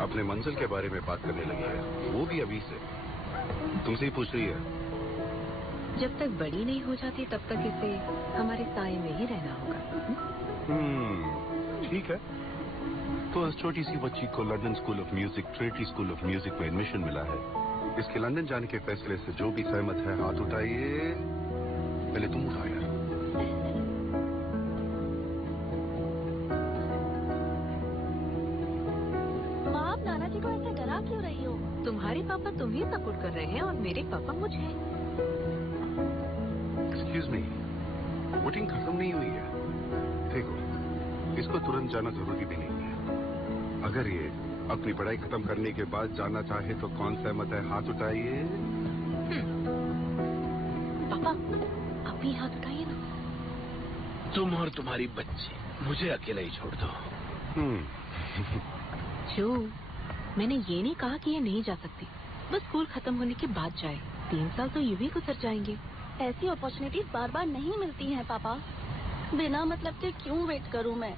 अपने मंजिल के बारे में बात करने लगी है, वो भी अभी से। तुमसे ही पूछ रही है। जब तक बड़ी नहीं हो जाती तब तक इसे हमारे साए में ही रहना होगा। ठीक है। तो इस छोटी सी बच्ची को London school of music, Trinity school of music में एडमिशन मिला है। इसके लंदन जाने के फैसले से जो भी सहमत है हाथ उठाइए। पहले तुम उठाओ यार। माँ, आप नाना जी को ऐसे डरा क्यों रही हो? तुम्हारे पापा तुम्हें सपोर्ट कर रहे हैं और मेरे पापा मुझे। एक्सक्यूज मी, वोटिंग खत्म नहीं हुई है। देखो, इसको तुरंत जाना जरूरी भी नहीं है। अगर ये अपनी पढ़ाई खत्म करने के बाद जाना चाहे तो कौन सहमत है हाथ उठाइए। पापा, अभी हाथ उठाइए ना। तुम और तुम्हारी बच्ची मुझे अकेला ही छोड़ दो। जो मैंने ये नहीं कहा कि ये नहीं जा सकती, बस स्कूल खत्म होने के बाद जाए। 3 साल तो यूं ही गुजर जाएंगे। ऐसी अपॉर्चुनिटीज बार बार नहीं मिलती हैं पापा। बिना मतलब के क्यों वेट करूं मैं?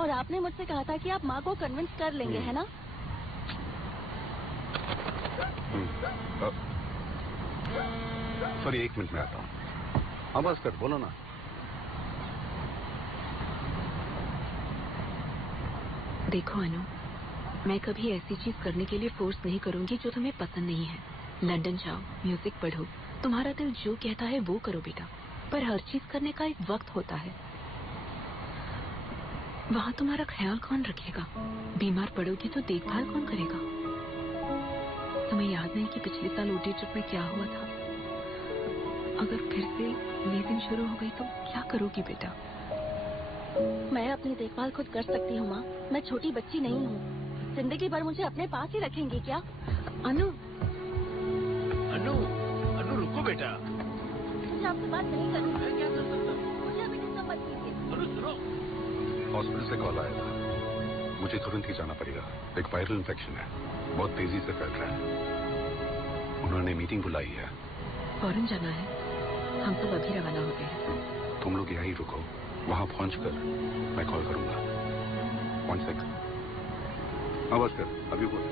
और आपने मुझसे कहा था कि आप माँ को कन्विंस कर लेंगे, है ना? सॉरी, 1 मिनट में आता हूँ। हाँ बस कर, बोलो ना। देखो अनु, मैं कभी ऐसी चीज करने के लिए फोर्स नहीं करूंगी जो तुम्हें पसंद नहीं है। लंदन जाओ, म्यूजिक पढ़ो, तुम्हारा दिल जो कहता है वो करो बेटा। पर हर चीज करने का एक वक्त होता है। वहाँ तुम्हारा ख्याल कौन रखेगा? बीमार पड़ोगी तो देखभाल कौन करेगा? तुम्हें याद नहीं कि पिछले साल ओटी ट्रिप में क्या हुआ था? अगर फिर से ये दिन शुरू हो गई तो क्या करोगी बेटा? मैं अपनी देखभाल खुद कर सकती हूँ माँ। मैं छोटी बच्ची नहीं हूँ। जिंदगी भर मुझे अपने पास ही रखेंगे क्या? अनु, अनु, अनु रुको बेटा। मुझे आपसे बात नहीं करनी। मैं क्या कर सकता हूँ? मुझे अभी डिस्टर्ब मत कीजिए। अनु सुनो। हॉस्पिटल से कॉल आया था, मुझे तुरंत ही जाना पड़ेगा। एक वायरल इन्फेक्शन है, बहुत तेजी से फैल रहा है। उन्होंने मीटिंग बुलाई है। फौरन जाना है। हम सब अभी रवाना होते हैं। तुम लोग यहीं रुको, वहां पहुंचकर मैं कॉल करूंगा। 1 सेकंड। हाँ बस कर, अभी बोल।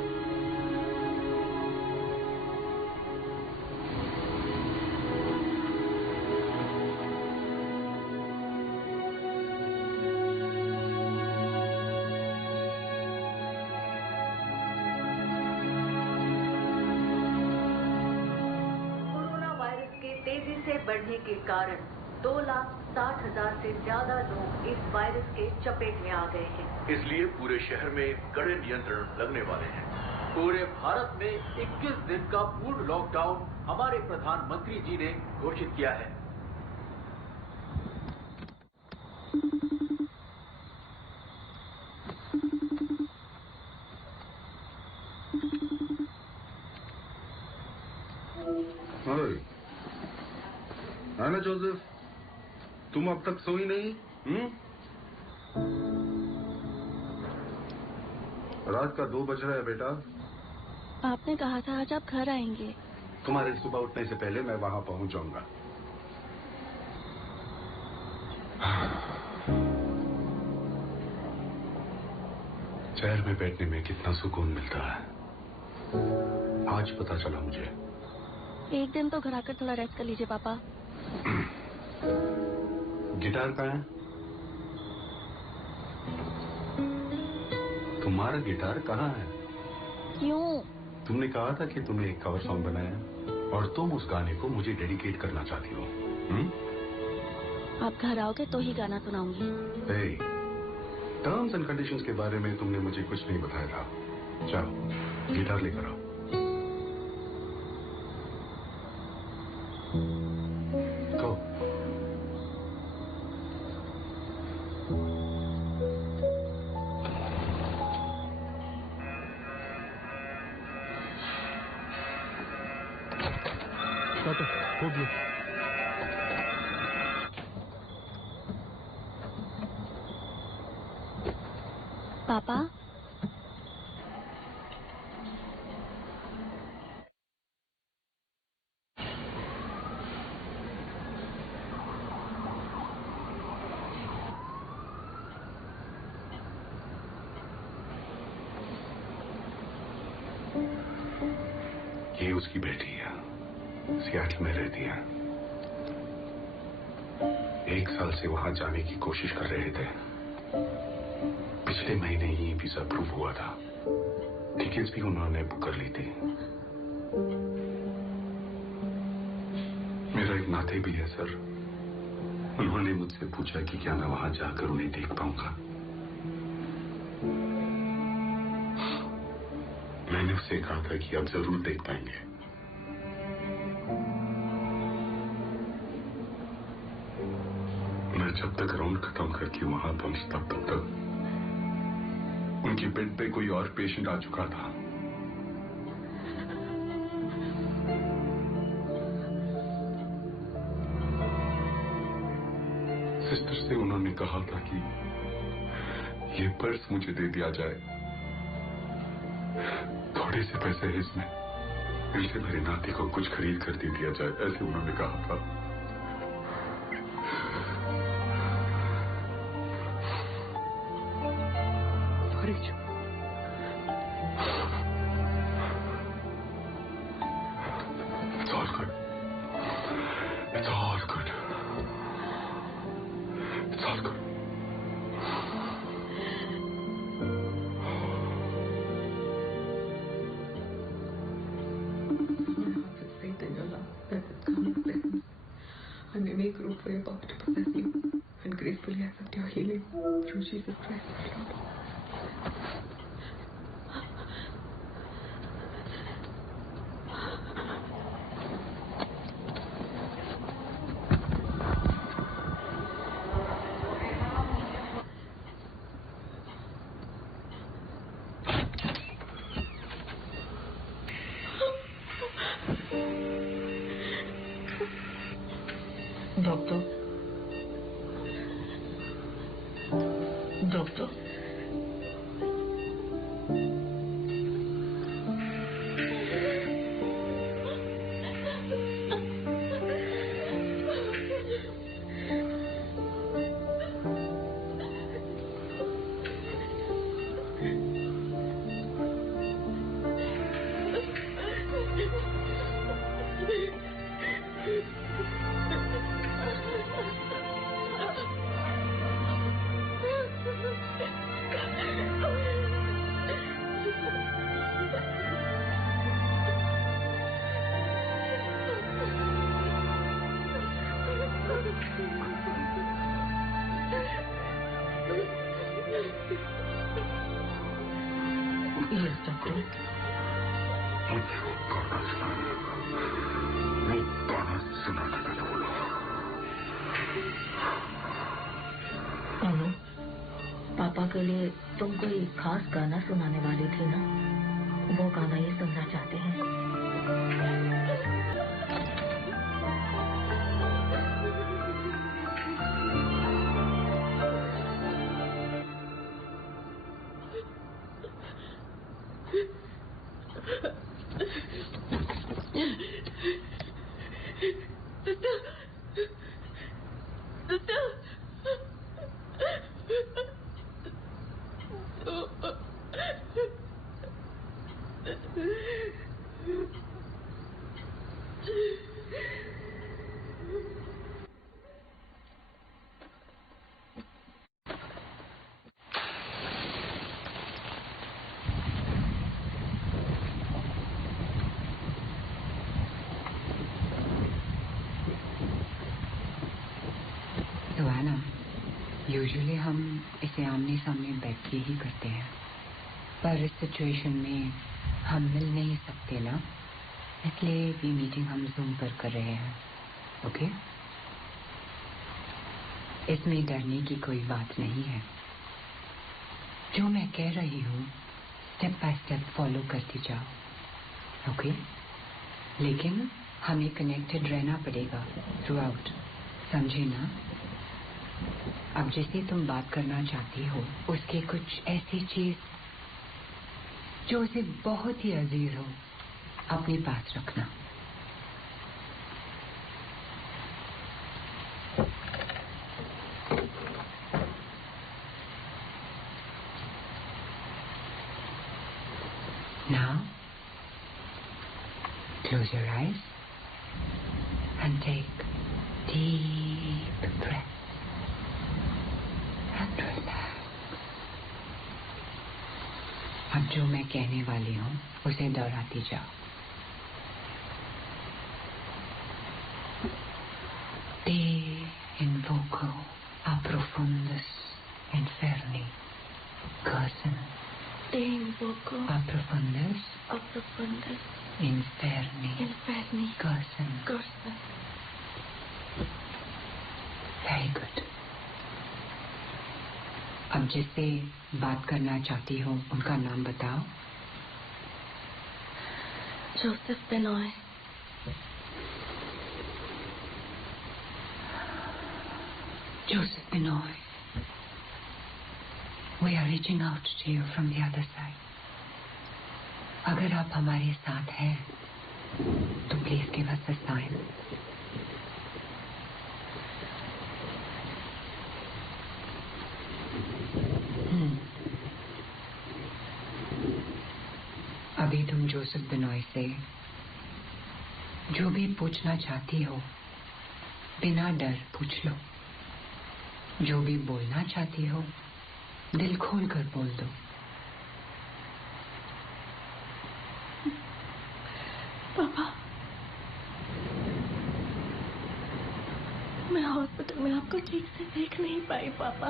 बढ़ने के कारण 2,60,000 से ज्यादा लोग इस वायरस के चपेट में आ गए हैं। इसलिए पूरे शहर में कड़े नियंत्रण लगने वाले हैं। पूरे भारत में 21 दिन का पूर्ण लॉकडाउन हमारे प्रधानमंत्री जी ने घोषित किया है। ना जोसेफ, तुम अब तक सोई नहीं? रात का 2 बज रहा है बेटा। आपने कहा था आज आप घर आएंगे। तुम्हारे सुबह उठने से पहले मैं वहां पहुंच जाऊंगा। शहर में बैठने में कितना सुकून मिलता है, आज पता चला मुझे। एक दिन तो घर आकर थोड़ा रेस्ट कर लीजिए पापा। गिटार कहाँ है? तुम्हारा गिटार कहाँ है? क्यों? तुमने कहा था कि तुमने एक कवर सॉन्ग बनाया और तुम उस गाने को मुझे डेडिकेट करना चाहती हो। आप घर आओगे तो ही गाना सुनाऊंगी। टर्म्स एंड कंडीशंस के बारे में तुमने मुझे कुछ नहीं बताया था। जाओ, गिटार लेकर आओ। Go. काटो, खोद लो। पापा, ये उसकी बेटी है, सियाटल में रहती है। 1 साल से वहां जाने की कोशिश कर रहे थे। पिछले महीने ही वीजा अप्रूव हुआ था। टिकट्स भी उन्होंने बुक कर ली थी। मेरा एक नाते भी है सर। उन्होंने मुझसे पूछा कि क्या मैं वहां जाकर उन्हें देख पाऊंगा। मैंने उससे कहा था कि आप जरूर देख पाएंगे। मैं जब तक राउंड खत्म करके वहां पहुंचता तब तक उनके बेड पे कोई और पेशेंट आ चुका था। सिस्टर से उन्होंने कहा था कि ये पर्स मुझे दे दिया जाए। थोड़े से पैसे हैं इसमें, इनसे मेरे नाती को कुछ खरीद कर दे दिया जाए, ऐसे उन्होंने कहा था। It's all good. It's all good. It's all good. Satan, your love, that is coming blessings. I may make room for your power to possess you, and gracefully accept your healing through Jesus Christ, our Lord. Doctor, doctor, yes doctor. मुझे वो गाना सुनाने का बोलो। अनु, पापा के लिए तुम कोई खास गाना सुनाने वाली थी ना? वो गाना ये सुनना चाहते हैं। सुहाना, यूजुअली हम इसे आमने सामने बैठ के ही करते हैं, पर इस सिचुएशन में हम मिल नहीं सकते ना, इसलिए ये मीटिंग हम जूम पर कर रहे हैं। ओके? इसमें डरने की कोई बात नहीं है। जो मैं कह रही हूँ स्टेप बाय स्टेप फॉलो करती जाओ। ओके? लेकिन हमें कनेक्टेड रहना पड़ेगा थ्रू आउट, समझे ना? अब जैसे तुम बात करना चाहती हो उसके कुछ ऐसी चीज जो उसे बहुत ही अजीज हो अपने पास रखना। Now Close your eyes and take deep breath and relax. अब जो मैं कहने वाली हूँ उसे दोहराती जाओ. Te invoco a profundus inferni, Gerson. Te invoco A profundus inferni, Gerson. Gerson. Very good. अब जिससे बात करना चाहती हो उनका नाम बताओ. Joseph Benoy. Joseph Benoy, we are reaching out to you from the other side. अगर आप हमारे साथ हैं तो please give us a sign. अभी तुम जोसेफ बिनॉय से जो भी पूछना चाहती हो बिना डर पूछ लो. जो भी बोलना चाहती हो दिल खोल कर बोल दो. पापा, मैं हॉस्पिटल में आपको ठीक से देख नहीं पाई पापा.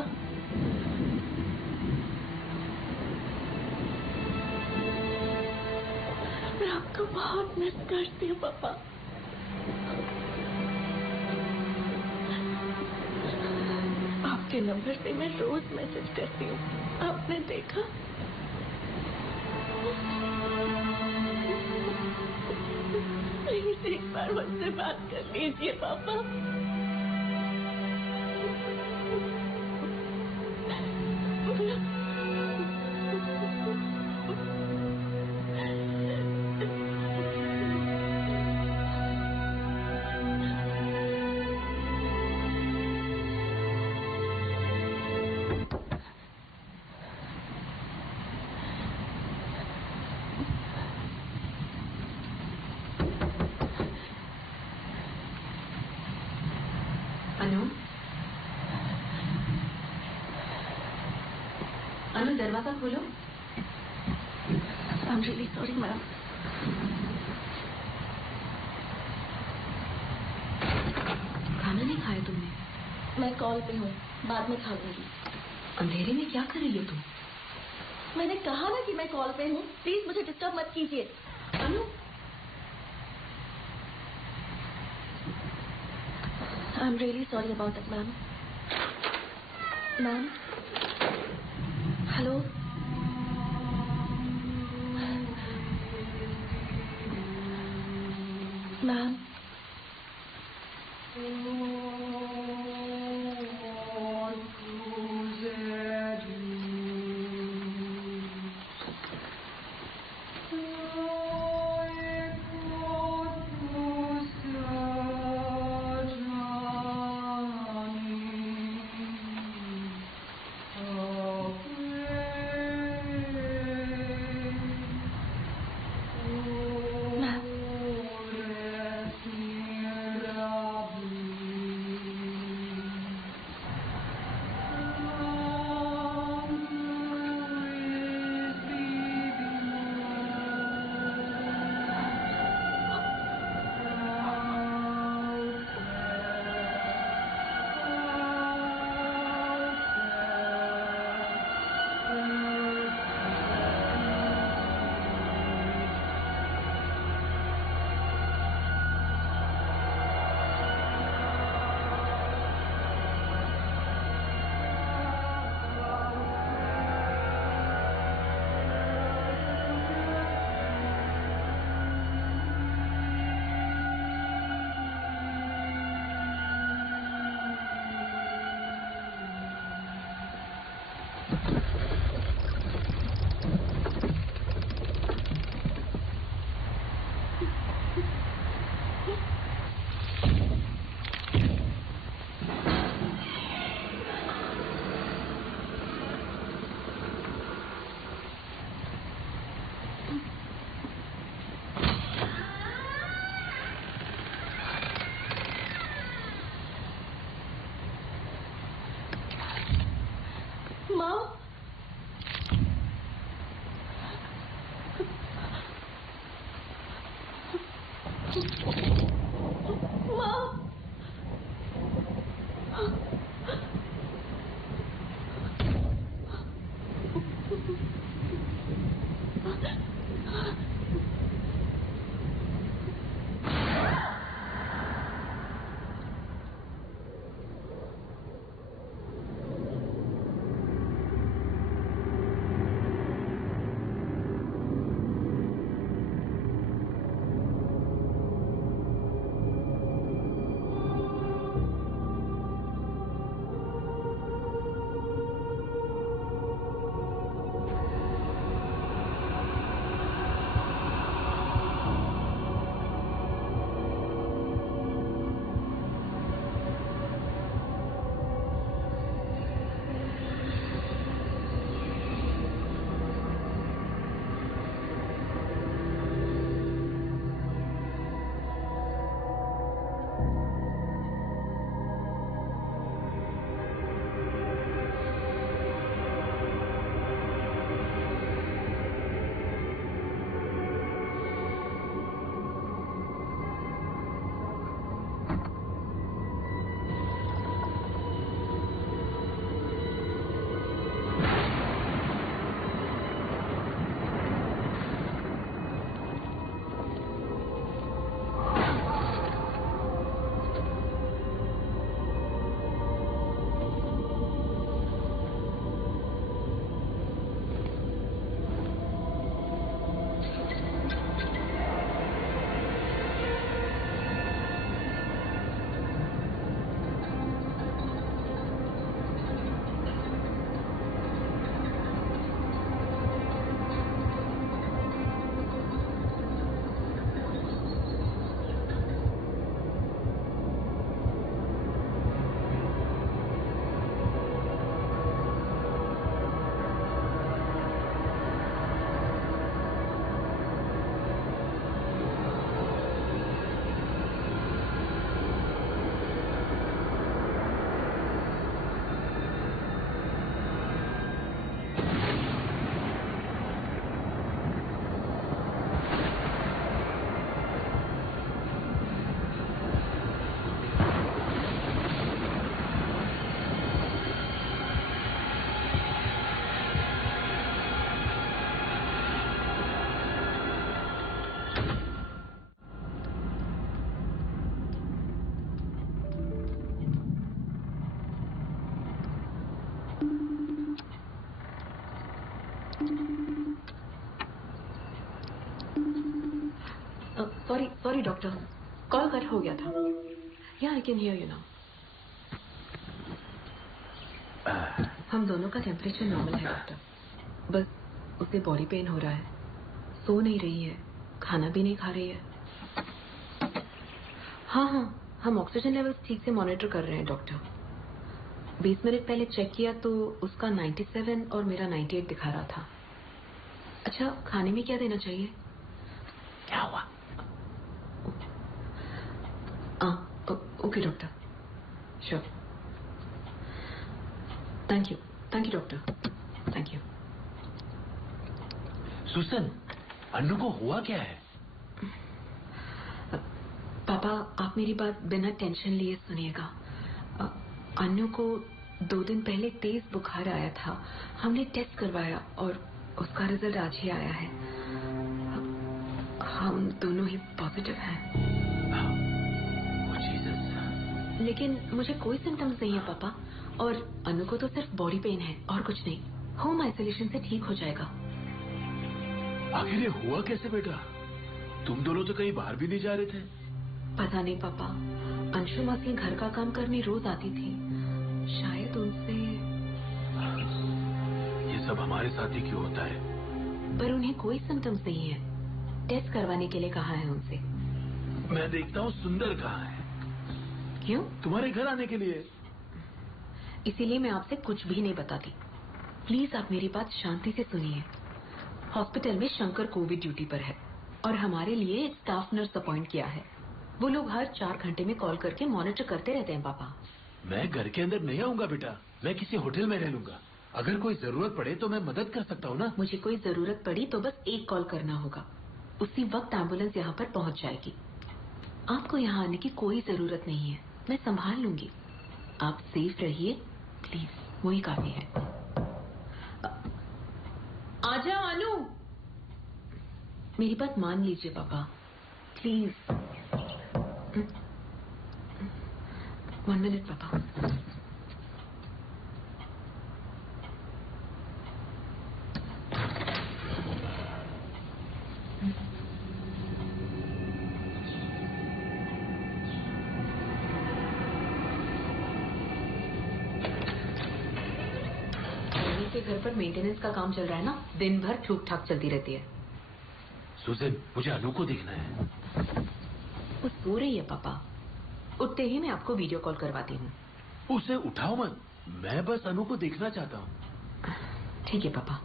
मैं आपको बहुत मिस करती हूँ पापा. आपके नंबर से मैं रोज मैसेज करती हूँ. आपने देखा? प्लीज एक बार मुझसे बात कर लीजिए पापा. अनु, दरवाजा खोलो. I'm really sorry, ma'am. खाना नहीं खाया तुमने? मैं कॉल पे हूँ, बाद में खा लूंगी. अंधेरे में क्या कर रही हो तुम? मैंने कहा ना कि मैं कॉल पे हूँ. प्लीज मुझे डिस्टर्ब मत कीजिए. अनु, I'm really sorry about it, ma'am. Ma'am? Hello? Ma'am? Sorry doctor, call cut हो गया था। या I can hear you now. हम दोनों का टेम्परेचर नॉर्मल है डॉक्टर, बस उसे बॉडी पेन हो रहा है, सो नहीं रही है, खाना भी नहीं खा रही है। हाँ, हम ऑक्सीजन लेवल्स ठीक से मॉनिटर कर रहे हैं डॉक्टर। 20 मिनट पहले चेक किया तो उसका 97 और मेरा 98 दिखा रहा था। अच्छा, खाने में क्या देना चाहिए? क्या हुआ? Okay doctor, sure. Thank you doctor, thank you. Susan, Annu को हुआ क्या है? पापा, आप मेरी बात बिना टेंशन लिए सुनिएगा। अन्नू को 2 दिन पहले तेज बुखार आया था। हमने टेस्ट करवाया और उसका रिजल्ट आज ही आया है। हम दोनों ही पॉजिटिव हैं। लेकिन मुझे कोई सिम्टम्स नहीं है पापा, और अनु को तो सिर्फ बॉडी पेन है और कुछ नहीं। होम आइसोलेशन से ठीक हो जाएगा। आखिर ये हुआ कैसे बेटा? तुम दोनों तो कहीं बाहर भी नहीं जा रहे थे। पता नहीं पापा, अंशु मासी घर का काम करने रोज आती थी, शायद उनसे। ये सब हमारे साथ ही क्यों होता है? पर उन्हें कोई सिम्टम्स नहीं है। टेस्ट करवाने के लिए कहा है उनसे। मैं देखता हूँ सुंदर कहाँ है। क्यों? तुम्हारे घर आने के लिए। इसीलिए मैं आपसे कुछ भी नहीं बताती। प्लीज आप मेरी बात शांति से सुनिए। हॉस्पिटल में शंकर कोविड ड्यूटी पर है और हमारे लिए एक स्टाफ नर्स अपॉइंट किया है। वो लोग हर 4 घंटे में कॉल करके मॉनिटर करते रहते हैं पापा। मैं घर के अंदर नहीं आऊंगा बेटा, मैं किसी होटल में रह लूंगा। अगर कोई जरूरत पड़े तो मैं मदद कर सकता हूँ ना। मुझे कोई जरूरत पड़ी तो बस एक कॉल करना होगा, उसी वक्त एम्बुलेंस यहाँ पर पहुँच जाएगी। आपको यहाँ आने की कोई जरूरत नहीं है, मैं संभाल लूंगी। आप सेफ रहिए प्लीज, वही काफी है। आजा अनु, मेरी बात मान लीजिए पापा प्लीज। 1 मिनट पापा। के घर पर मेंटेनेंस का काम चल रहा है ना, दिन भर ठूक ठाक चलती रहती है। सुजन, मुझे अनु को देखना है। वो सो रही है पापा, उठते ही मैं आपको वीडियो कॉल करवाती हूँ। उसे उठाओ मत, मैं बस अनु को देखना चाहता हूँ। ठीक है पापा।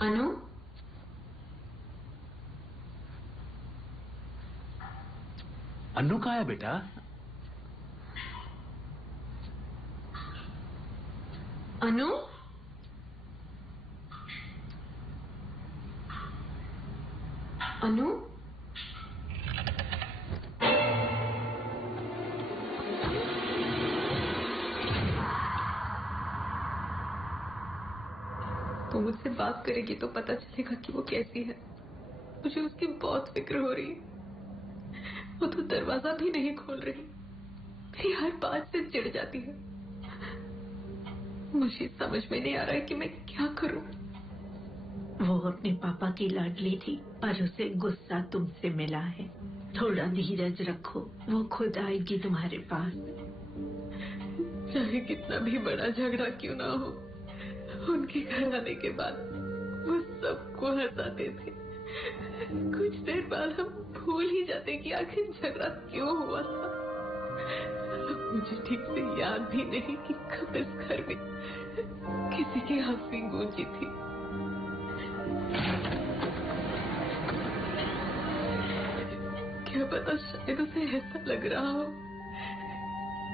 अनु, अनु कहाँ है बेटा? अनु, अनु, वो मुझसे बात करेगी तो पता चलेगा कि वो कैसी है। मुझे उसकी बहुत फिक्र हो रही है। वो तो दरवाजा भी नहीं खोल रही, मेरी हर बात से चिढ़ जाती है। मुझे समझ में नहीं आ रहा है कि मैं क्या करूं। वो अपने पापा की लाडली थी और उसे गुस्सा तुमसे मिला है। थोड़ा धीरज रखो, वो खुद आएगी तुम्हारे पास। चाहे कितना भी बड़ा झगड़ा क्यों ना हो, उनके घर आने के बाद वो सबको हंसाते थे। कुछ देर बाद हम भूल ही जाते कि आखिर झगड़ा क्यों हुआ था। मुझे ठीक से याद भी नहीं कि कब इस घर में किसी की हंसी गूंजी थी। क्या पता, शायद उसे ऐसा लग रहा हो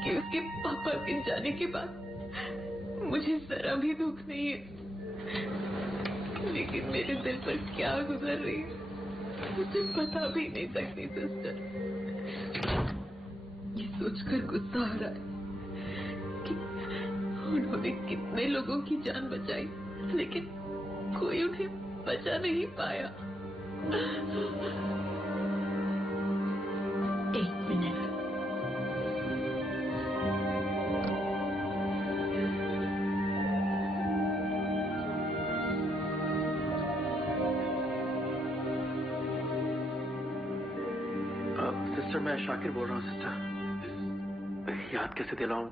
कि उसके पापा के जाने के बाद मुझे जरा भी दुख नहीं है। लेकिन मेरे दिल पर क्या गुजर रही है मुझे बता भी नहीं सकती सिस्टर। ये सोचकर गुस्सा आ रहा है कि उन्होंने कितने लोगों की जान बचाई लेकिन कोई उन्हें बचा नहीं पाया। एक मिनट। सिस्टर, मैं शाकिर बोल रहा हूँ। सिस्टर, याद कैसे दिलाऊं?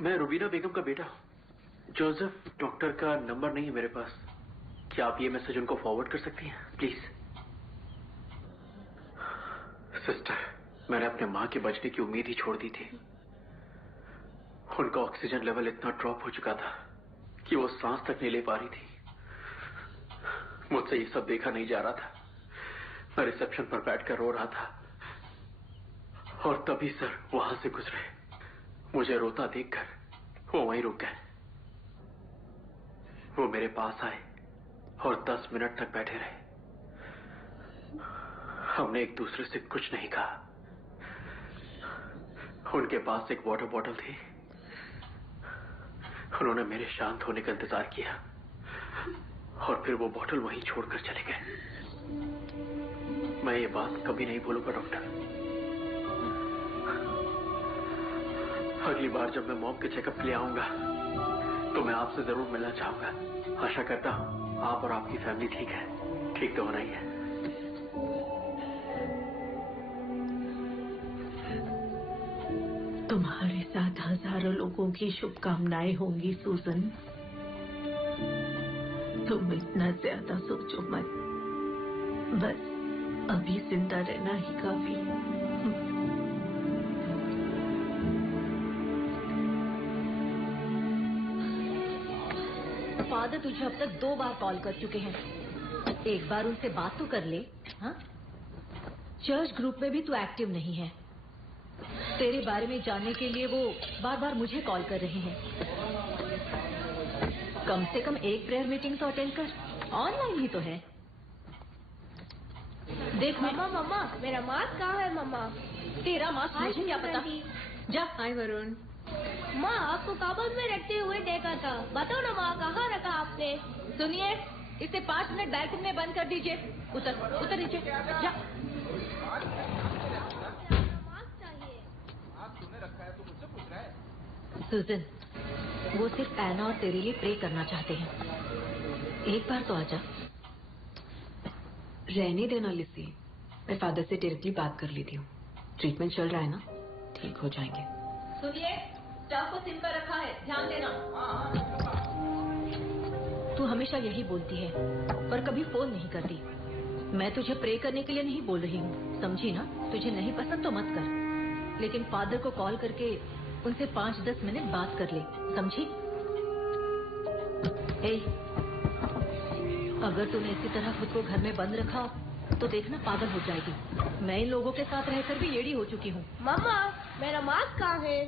मैं रुबीना बेगम का बेटा हूँ। जोसेफ डॉक्टर का नंबर नहीं है मेरे पास। क्या आप ये मैसेज उनको फॉरवर्ड कर सकती हैं प्लीज? सिस्टर, मैंने अपने माँ के बचने की उम्मीद ही छोड़ दी थी। उनका ऑक्सीजन लेवल इतना ड्रॉप हो चुका था कि वो सांस तक नहीं ले पा रही थी। मुझसे ये सब देखा नहीं जा रहा था। मैं रिसेप्शन पर बैठकर रो रहा था और तभी सर वहां से गुजरे। मुझे रोता देखकर वो वहीं रुक गए। वो मेरे पास आए और 10 मिनट तक बैठे रहे। हमने एक दूसरे से कुछ नहीं कहा। उनके पास एक वाटर बॉटल थी। उन्होंने मेरे शांत होने का इंतजार किया और फिर वो बॉटल वहीं छोड़कर चले गए। मैं ये बात कभी नहीं भूलूंगा डॉक्टर। अगली बार जब मैं मॉम के चेकअप के लिए आऊंगा तो मैं आपसे जरूर मिलना चाहूंगा। आशा करता हूं आप और आपकी फैमिली ठीक है। ठीक तो होना ही है। तुम्हारे साथ हजारों लोगों की शुभकामनाएं होंगी सूजन। तुम इतना ज्यादा सोचो मत। बस अभी जिंदा रहना ही काफी। फादर तुझे अब तक 2 बार कॉल कर चुके हैं। एक बार उनसे बात तो कर ले। हाँ? चर्च ग्रुप में भी तू एक्टिव नहीं है। तेरे बारे में जानने के लिए वो बार बार मुझे कॉल कर रहे हैं। कम से कम एक प्रेयर मीटिंग तो अटेंड कर। ऑनलाइन ही तो है। देख मम्मा मेरा मास्क कहाँ है मम्मा? तेरा मास्क मुझे क्या पता। जा। हाय वरुण। माँ आपको कबर्ड में रखते हुए देखा था। बताओ ना माँ, कहाँ रखा आपने? सुनिए, इसे 5 मिनट बैल्कनी में बंद कर दीजिए। उतर नीचे जा। सुजन, वो सिर्फ एना और तेरे लिए प्रे करना चाहते हैं। एक बार तो आजा। रहने देना लिसी, मैं फादर से डायरेक्टली बात कर लेती हूँ। ट्रीटमेंट चल रहा है ना, ठीक हो जाएंगे। सुनिए, स्टाफ को सिम पर रखा है, ध्यान देना। तू हमेशा यही बोलती है पर कभी फोन नहीं करती। मैं तुझे प्रे करने के लिए नहीं बोल रही हूँ, समझी ना? तुझे नहीं पसंद तो मत कर, लेकिन फादर को कॉल करके उनसे 5-10 मिनट बात कर ले, समझी? अगर तूने इसी तरह खुद को घर में बंद रखा तो देखना पागल हो जाएगी। मैं इन लोगों के साथ रहकर भी एड़ी हो चुकी हूँ। मम्मा मेरा मास्क कहाँ है?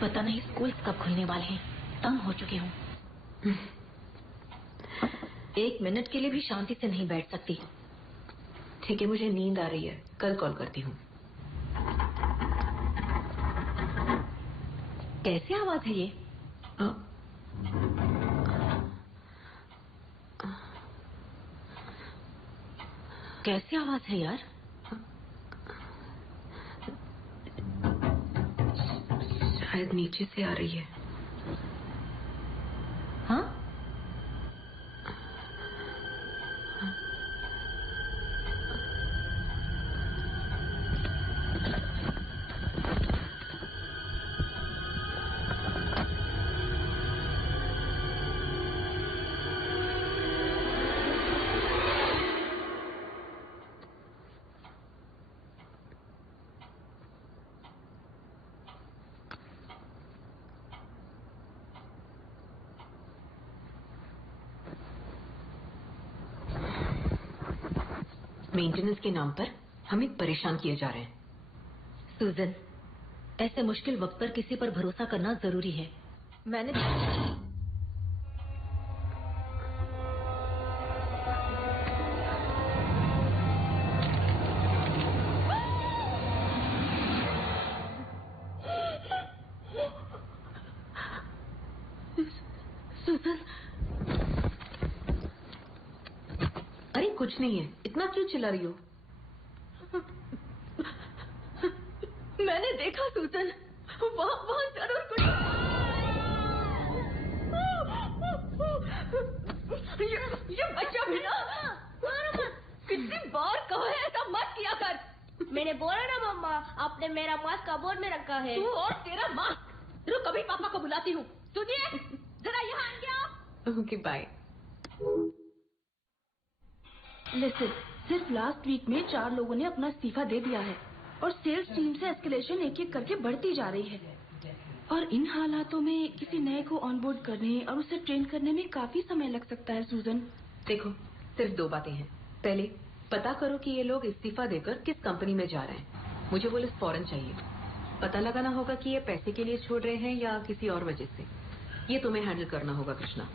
पता नहीं स्कूल कब खुलने वाले हैं। तंग हो चुकी हूँ। 1 मिनट के लिए भी शांति से नहीं बैठ सकती। ठीक है, मुझे नींद आ रही है, कल कॉल करती हूँ। कैसी आवाज है ये? कैसी आवाज है यार? शायद नीचे से आ रही है। हाँ? मेंटेनेंस के नाम पर हमें परेशान किए जा रहे हैं। सुजन, ऐसे मुश्किल वक्त पर किसी पर भरोसा करना जरूरी है। मैंने सुजन, अरे कुछ नहीं है, इतना क्यों चिल्ला रही हो? मैंने देखा सुजन, वहाँ जरूर कुछ। ये बच्चा भी ना, कितनी बार कहा है ऐसा मत किया कर। मैंने बोला ना मम्मा, आपने मेरा मास्क कबोर्ड में रखा है। तू और तेरा मास्क। रुक, कभी पापा को बुलाती हूँ। सुनिए, जरा यहाँ आएंगे आप? Okay bye. लिसन, सिर्फ लास्ट वीक में 4 लोगों ने अपना इस्तीफा दे दिया है और सेल्स टीम से एस्केलेशन एक एक करके बढ़ती जा रही है। और इन हालातों में किसी नए को ऑनबोर्ड करने और उसे ट्रेन करने में काफी समय लग सकता है सुजन। देखो, सिर्फ 2 बातें हैं। पहले, पता करो कि ये लोग इस्तीफा देकर किस कंपनी में जा रहे हैं। मुझे वो लिस्ट फौरन चाहिए। पता लगाना होगा कि ये पैसे के लिए छोड़ रहे हैं या किसी और वजह से। ये तुम्हें हैंडल करना होगा कृष्णा।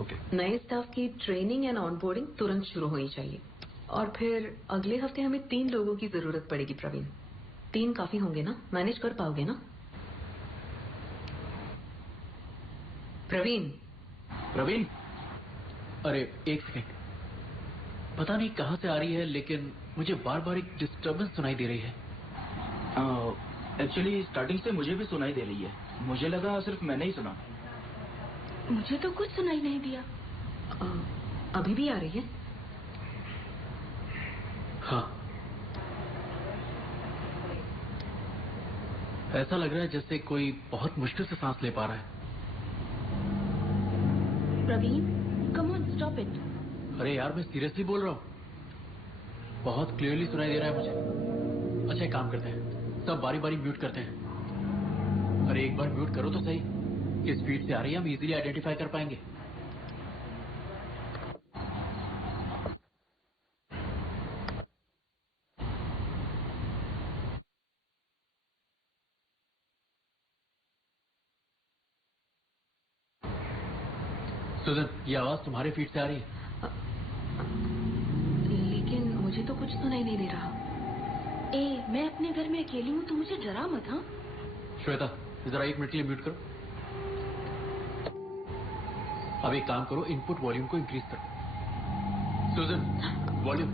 ओके। नए स्टाफ की ट्रेनिंग एंड ऑनबोर्डिंग तुरंत शुरू होनी चाहिए। और फिर अगले हफ्ते हमें 3 लोगों की जरूरत पड़ेगी प्रवीण। 3 काफी होंगे ना? मैनेज कर पाओगे ना? प्रवीण। प्रवीण, अरे एक सेकंड। पता नहीं कहां से आ रही है, लेकिन मुझे बार बार एक डिस्टर्बेंस सुनाई दे रही है। एक्चुअली स्टार्टिंग से मुझे भी सुनाई दे रही है। मुझे लगा सिर्फ मैंने ही सुना। मुझे तो कुछ सुनाई नहीं दिया। अभी भी आ रही है? हाँ, ऐसा लग रहा है जैसे कोई बहुत मुश्किल से सांस ले पा रहा है। Praveen, come on, stop it. अरे यार, मैं सीरियसली बोल रहा हूँ। बहुत क्लियरली सुनाई दे रहा है मुझे। अच्छा, एक काम करते हैं, सब बारी बारी म्यूट करते हैं। अरे एक बार म्यूट करो तो सही। किस स्पीड से आ रही है हम इजीली आइडेंटिफाई कर पाएंगे। सुजन, ये आवाज तुम्हारे फीड से आ रही है? लेकिन मुझे तो कुछ सुनाई नहीं दे रहा। मैं अपने घर में अकेली हूँ तो मुझे डरा मत। हाँ श्वेता, जरा 1 मिनट के लिए म्यूट करो। अब एक काम करो, इनपुट वॉल्यूम को इंक्रीज करो। सुजन, वॉल्यूम।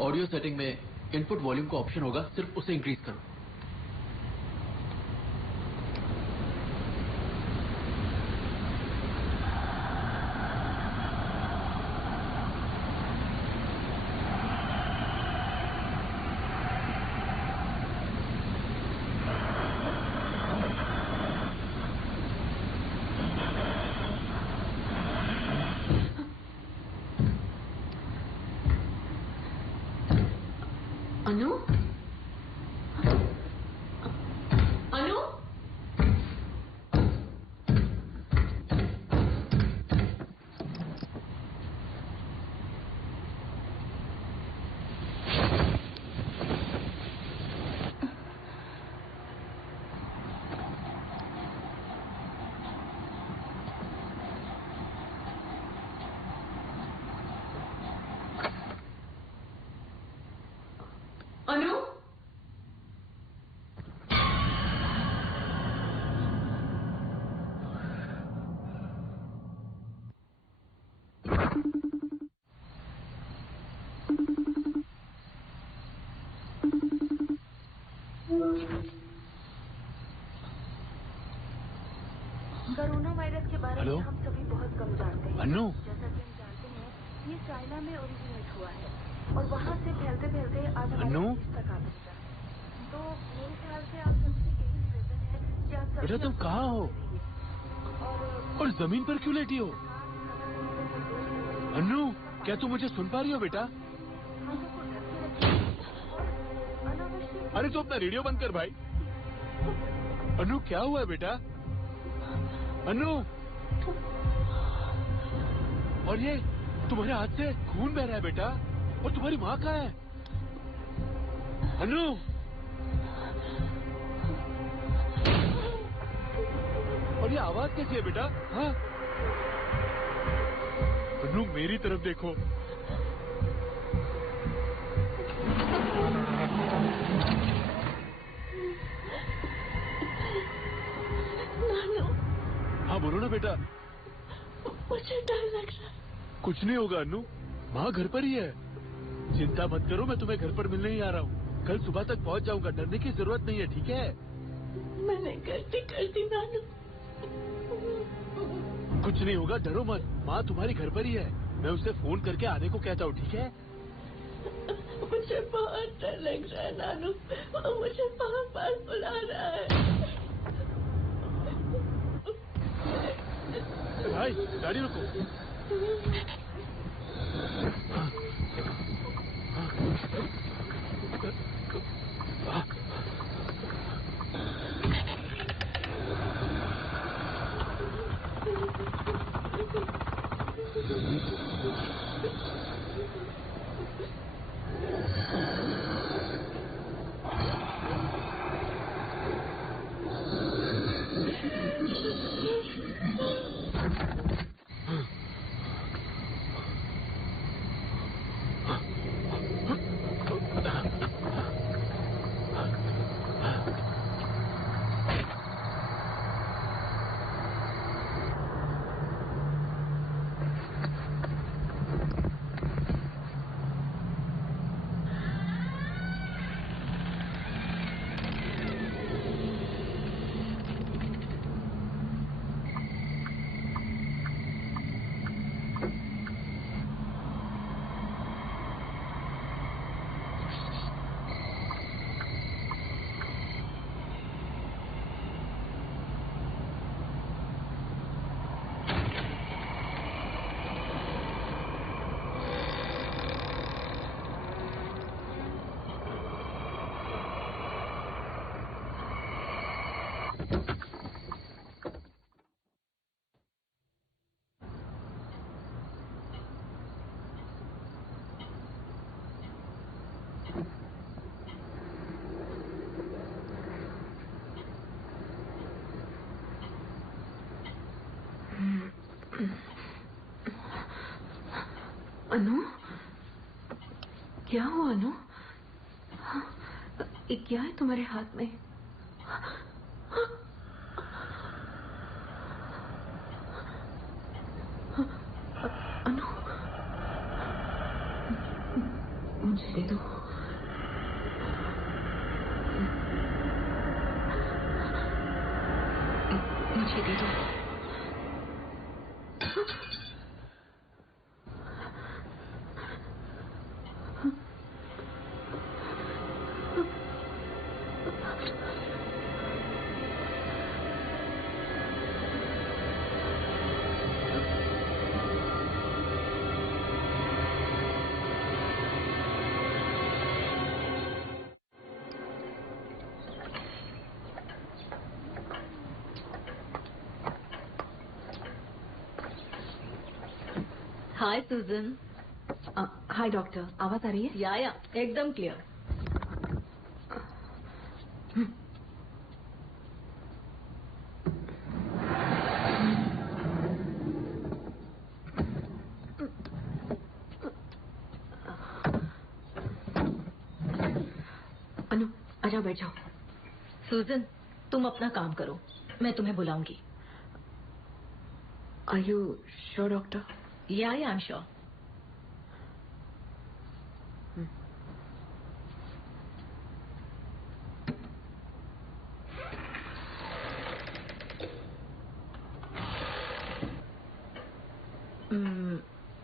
ऑडियो सेटिंग में इनपुट वॉल्यूम का ऑप्शन होगा, सिर्फ उसे इंक्रीज करो। अनु? अनु? अनु? कोरोना वायरस के बारे में हम सभी बहुत कम जानते हैं। अनु? जैसा कि हम जानते हैं, ये चाइना में ओरिजिनेट हुआ है और वहाँ से फैलते फैलते आज हमारे देश तक आ पहुँचा। तो मेरे ख्याल से आप सबसे यही निवेदन है कि आप सभी बेटा, तुम कहाँ हो और जमीन पर क्यों लेटी हो? अनु, क्या तुम मुझे सुन पा रही हो बेटा? अरे तो अपना रेडियो बंद कर भाई। अनु, क्या हुआ है बेटा? अनु, और ये तुम्हारे हाथ से खून बह रहा है बेटा। और तुम्हारी माँ कहाँ है? अनु, और ये आवाज कैसी है बेटा? हाँ अनु, मेरी तरफ देखो। नानू। हाँ बोलो ना बेटा। मुझे डर लग रहा है। कुछ नहीं होगा अनु, माँ घर पर ही है। चिंता मत करो, मैं तुम्हें घर पर मिलने ही आ रहा हूँ। कल सुबह तक पहुँच जाऊंगा, डरने की जरूरत नहीं है, ठीक है? मैंने गलती कर दी नानू। कुछ नहीं होगा, डरो मत। माँ तुम्हारी घर पर ही है, मैं उसे फोन करके आने को कहता हूँ, ठीक है? मुझे बहुत डर लग रहा है नानू, वो मुझे बार बार बुला रहा है। भाई गाड़ी रुको। अनु, क्या हुआ अनु? ये क्या है तुम्हारे हाथ में? अनु, मुझे दे दो। मुझे दे दो। हाय सुजन। हाय डॉक्टर, आवाज आ रही है? या एकदम क्लियर। अनु, आजा, बैठ जाओ। सुजन, तुम अपना काम करो, मैं तुम्हें बुलाऊंगी। Are you sure doctor? या आई एम श्योर।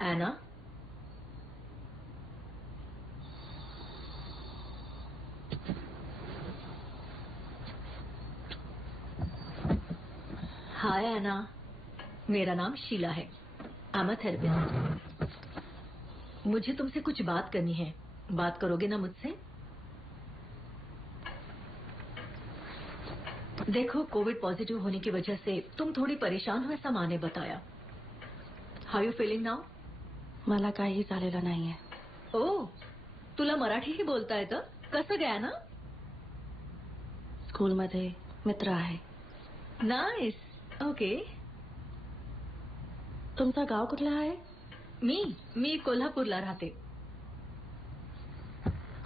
एना, हाय एना, मेरा नाम शीला है। I am a therapist. मुझे तुमसे कुछ बात करनी है, बात करोगे ना मुझसे? देखो, कोविड पॉजिटिव होने की वजह से तुम थोडी परेशान हो, ऐसा माँ ने बताया। How you feeling now? मला काही झालेलं नाहीये. ओ, तुला मराठी ही बोलता येतं? कसं गया ना? स्कूलमध्ये मित्र आहे. नाइस. ओके. तुमचं गाव कुठलं आहे? मी कोल्हापूरला राहते.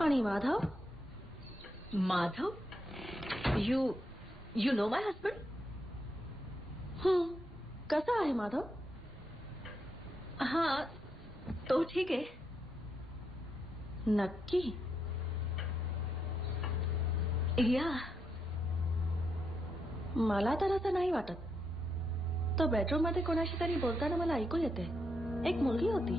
आणि Madhav? Madhav? You know my husband? कसा आहे माधव? हाँ तो ठीक आहे. नक्की? या. मला तर असं नाही वाटत. तो बेडरूम मध्ये कोणाशी तरी बोलताना मला ऐकू येते. एक मुलगी होती.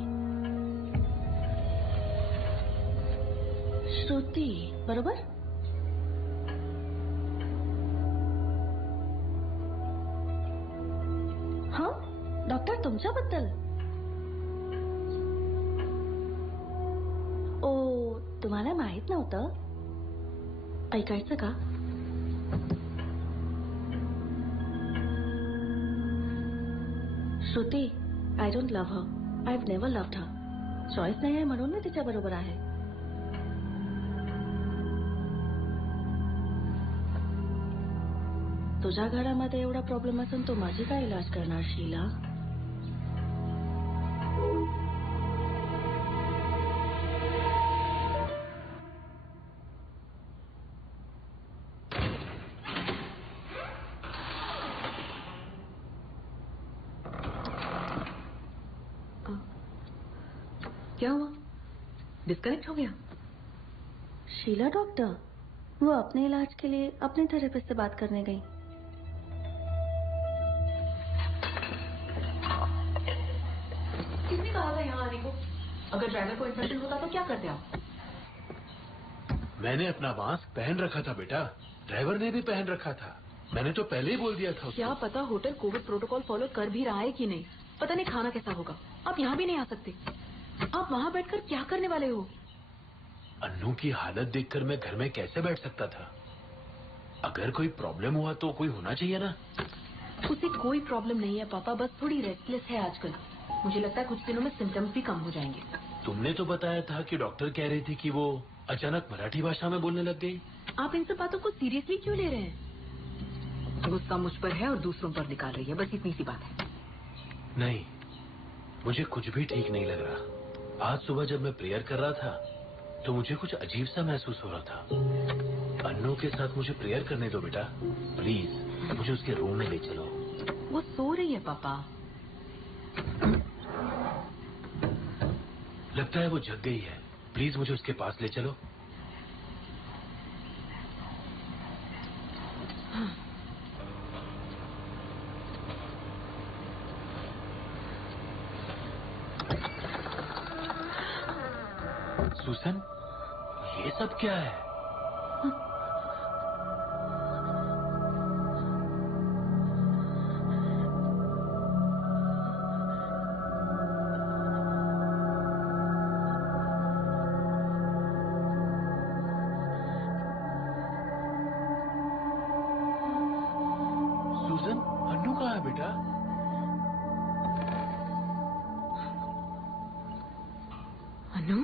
श्रुती, बरोबर? हा डॉक्टर, तुमच्याबद्दल? ओ, तुम्हाला माहित नव्हतं? ऐकायचं का? Shruti, I don't love her. I have never loved her. Choice नाही आहे म्हणून मी तिच्या बरोबर आहे. तुझ्या घरामध्ये एवढा प्रॉब्लेम असून तू माझी काय इलाज करणार शीला? क्या हुआ? डिस्कनेक्ट हो गया? शीला डॉक्टर, वो अपने इलाज के लिए अपने थेरेपिस्ट से बात करने गई. किसने कहा था यहाँ आने को? अगर ड्राइवर को इन्फेक्शन होता तो क्या करते आप? मैंने अपना मास्क पहन रखा था बेटा, ड्राइवर ने भी पहन रखा था. मैंने तो पहले ही बोल दिया था उसको. क्या पता होटल कोविड प्रोटोकॉल फॉलो कर भी रहा है कि नहीं. पता नहीं खाना कैसा होगा. आप यहाँ भी नहीं आ सकते. आप वहाँ बैठकर क्या करने वाले हो? अन्नू की हालत देखकर मैं घर में कैसे बैठ सकता था? अगर कोई प्रॉब्लम हुआ तो कोई होना चाहिए ना. उसे कोई प्रॉब्लम नहीं है पापा, बस थोड़ी रेस्टलेस है आजकल. मुझे लगता है कुछ दिनों में सिम्टम्स भी कम हो जाएंगे. तुमने तो बताया था कि डॉक्टर कह रही थी कि वो अचानक मराठी भाषा में बोलने लग गई. आप इन सब बातों को सीरियसली क्यों ले रहे हैं? गुस्सा मुझ पर है और दूसरों पर निकाल रही है, बस इतनी सी बात है. नहीं, मुझे कुछ भी ठीक नहीं लग रहा. आज सुबह जब मैं प्रेयर कर रहा था तो मुझे कुछ अजीब सा महसूस हो रहा था. अन्नू के साथ मुझे प्रेयर करने दो बेटा, प्लीज. मुझे उसके रूम में ले चलो. वो सो रही है पापा. लगता है वो जग गई है. प्लीज मुझे उसके पास ले चलो. सुसन, ये सब क्या है? सुसन, अन्नू कहाँ है बेटा? अनु?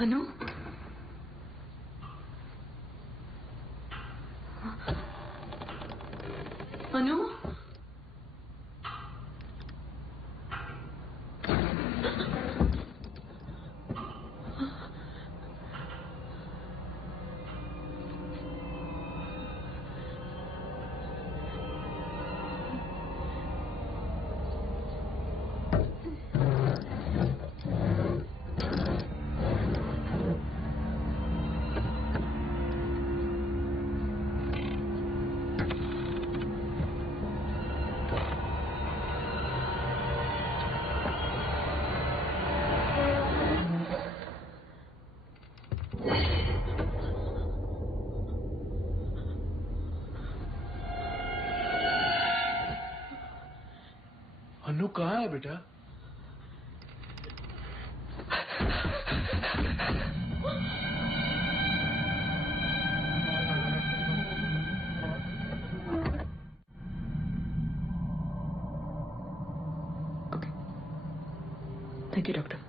अनु? अनु? अन्नू कहाँ है बेटा? Okay, thank you doctor.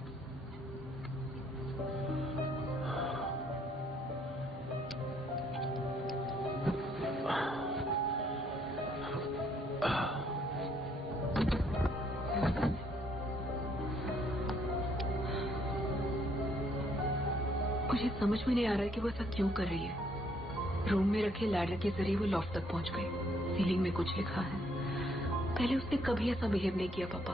मुझे समझ में नहीं आ रहा है कि वो ऐसा क्यों कर रही है। रूम में रखे लैडर के जरिए वो लॉफ्ट तक पहुंच गई। सीलिंग में कुछ लिखा है। पहले उसने कभी ऐसा बिहेव नहीं किया पापा।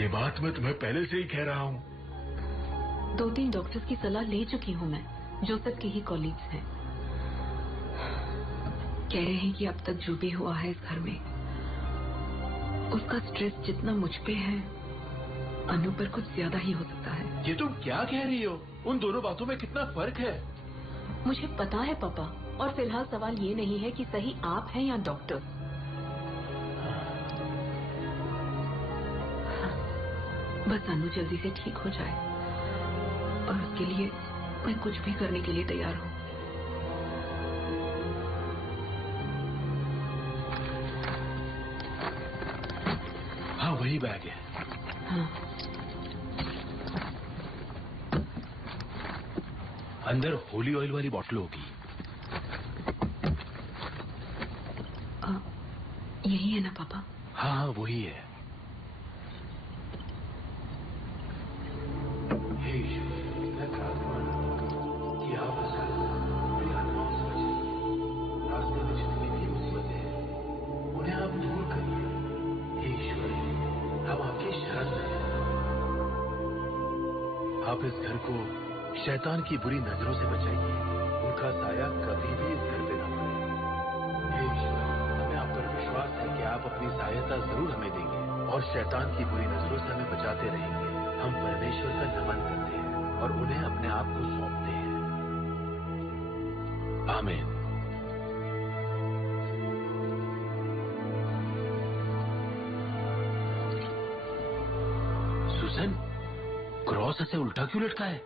ये बात मैं तुम्हें पहले से ही कह रहा हूँ। 2-3 डॉक्टर्स की सलाह ले चुकी हूँ मैं। जोसेफ के ही कॉलीग्स हैं। कह रहे हैं कि अब तक जो भी हुआ है इस घर में, उसका स्ट्रेस जितना मुझ पे है, अनु पर कुछ ज्यादा ही हो सकता है। ये तुम क्या कह रही हो? उन दोनों बातों में कितना फर्क है। मुझे पता है पापा, और फिलहाल सवाल ये नहीं है कि सही आप हैं या डॉक्टर। बस अनु जल्दी से ठीक हो जाए, और उसके लिए मैं कुछ भी करने के लिए तैयार हूँ। हाँ, वही बैग है। हाँ। अंदर होली ऑयल वाली बोतल होगी। यही है ना पापा? हाँ हाँ, वही है। हे ईश्वर, मैं प्रार्थना कि आप मेरी आत्माओं से बचाइए। रास्ते में जितनी भी मुसीबतें हैं, उन्हें आप दूर करिए। हे ईश्वर, हम आपकी शरण में हैं। आप इस घर को शैतान की बुरी नजरों से बचाइए। उनका साया कभी भी इस घर पे ना पड़े। हे ईश्वर, हमें आप पर विश्वास है कि आप अपनी सहायता जरूर हमें देंगे और शैतान की बुरी नजरों से हमें बचाते रहेंगे। हम परमेश्वर का नमन करते हैं और उन्हें अपने आप को सौंपते हैं। आमीन। सुसन, क्रॉस ऐसे उल्टा क्यों लटका है?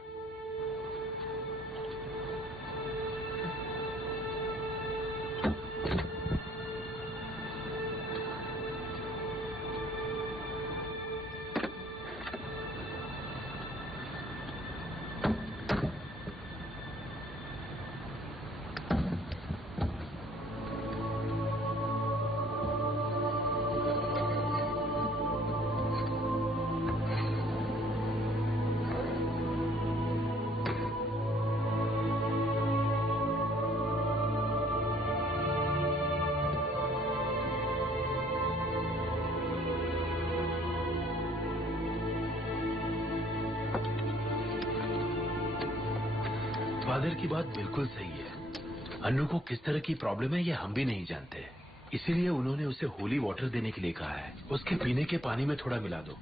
फादर की बात बिल्कुल सही है। अन्नू को किस तरह की प्रॉब्लम है ये हम भी नहीं जानते, इसीलिए उन्होंने उसे होली वाटर देने के लिए कहा है। उसके पीने के पानी में थोड़ा मिला दो।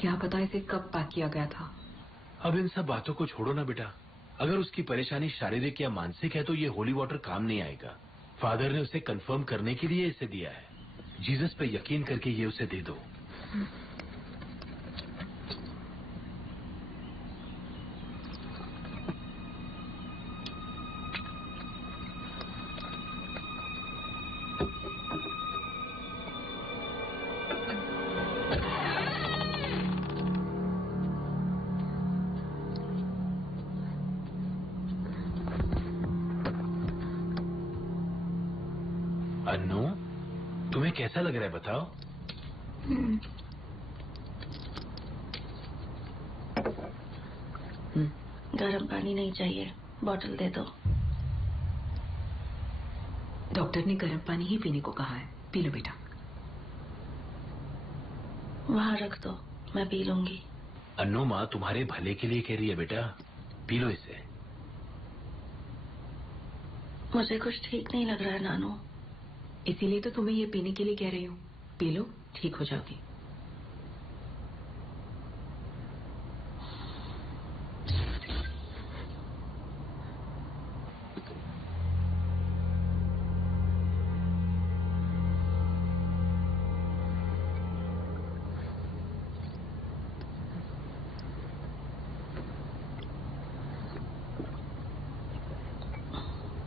क्या पता इसे कब पैक किया गया था। अब इन सब बातों को छोड़ो ना बेटा। अगर उसकी परेशानी शारीरिक या मानसिक है तो ये होली वाटर काम नहीं आएगा। फादर ने उसे कंफर्म करने के लिए इसे दिया है। जीसस पे यकीन करके ये उसे दे दो। अन्नू, तुम्हें कैसा लग रहा है बताओ? गर्म पानी नहीं चाहिए, बोतल दे दो। डॉक्टर ने गर्म पानी ही पीने को कहा है। पी लो बेटा। वहाँ रख दो, मैं पी लूंगी। अन्नू, माँ तुम्हारे भले के लिए कह रही है बेटा, पी लो इसे। मुझे कुछ ठीक नहीं लग रहा है नानू। इसीलिए तो तुम्हें ये पीने के लिए कह रही हूँ। पी लो, ठीक हो जाओगी।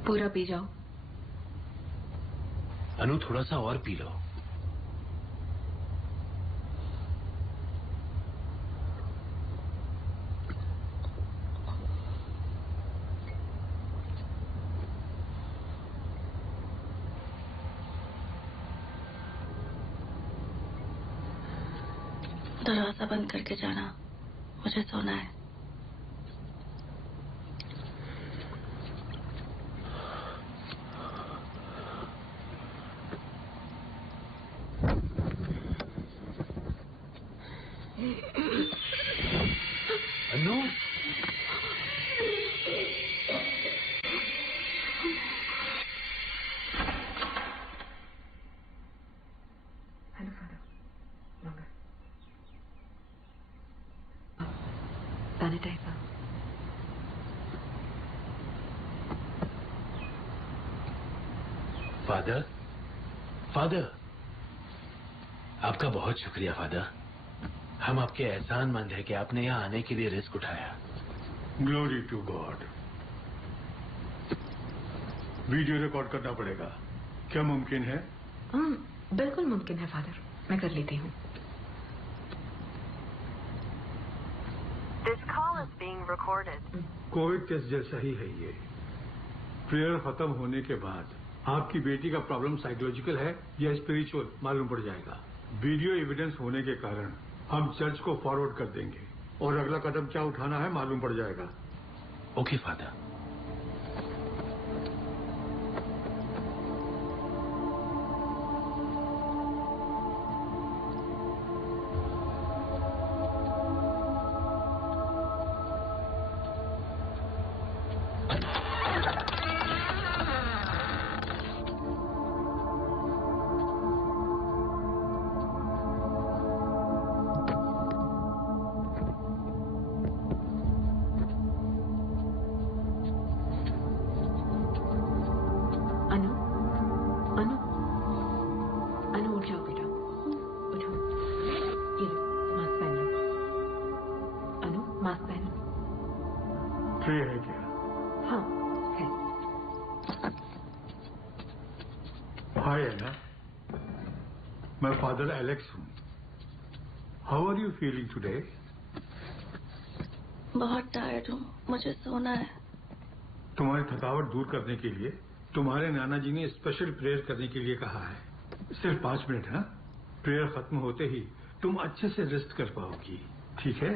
पूरा पी जाओ। अनु, थोड़ा सा और पी लो। दरवाजा बंद करके जाना, मुझे सोना है। Anu, hello father, sanitizer. Father, father, आपका बहुत शुक्रिया फादर। हम आपके एहसानमंद हैं कि आपने यहाँ आने के लिए रिस्क उठाया। Glory to God. Video record करना पड़ेगा, क्या मुमकिन है? बिल्कुल मुमकिन है फादर, मैं कर लेती हूँ। कोविड टेस्ट जैसा ही है ये। प्रेयर खत्म होने के बाद आपकी बेटी का प्रॉब्लम साइकोलॉजिकल है या स्पिरिचुअल मालूम पड़ जाएगा। वीडियो एविडेंस होने के कारण हम चर्च को फॉरवर्ड कर देंगे और अगला कदम क्या उठाना है मालूम पड़ जाएगा। Okay father. फादर एलेक्स हूँ। How are you feeling today? बहुत टायर्ड हूँ, मुझे सोना है। तुम्हारी थकावट दूर करने के लिए तुम्हारे नाना जी ने स्पेशल प्रेयर करने के लिए कहा है। सिर्फ 5 मिनट है। प्रेयर खत्म होते ही तुम अच्छे से रेस्ट कर पाओगी, ठीक है?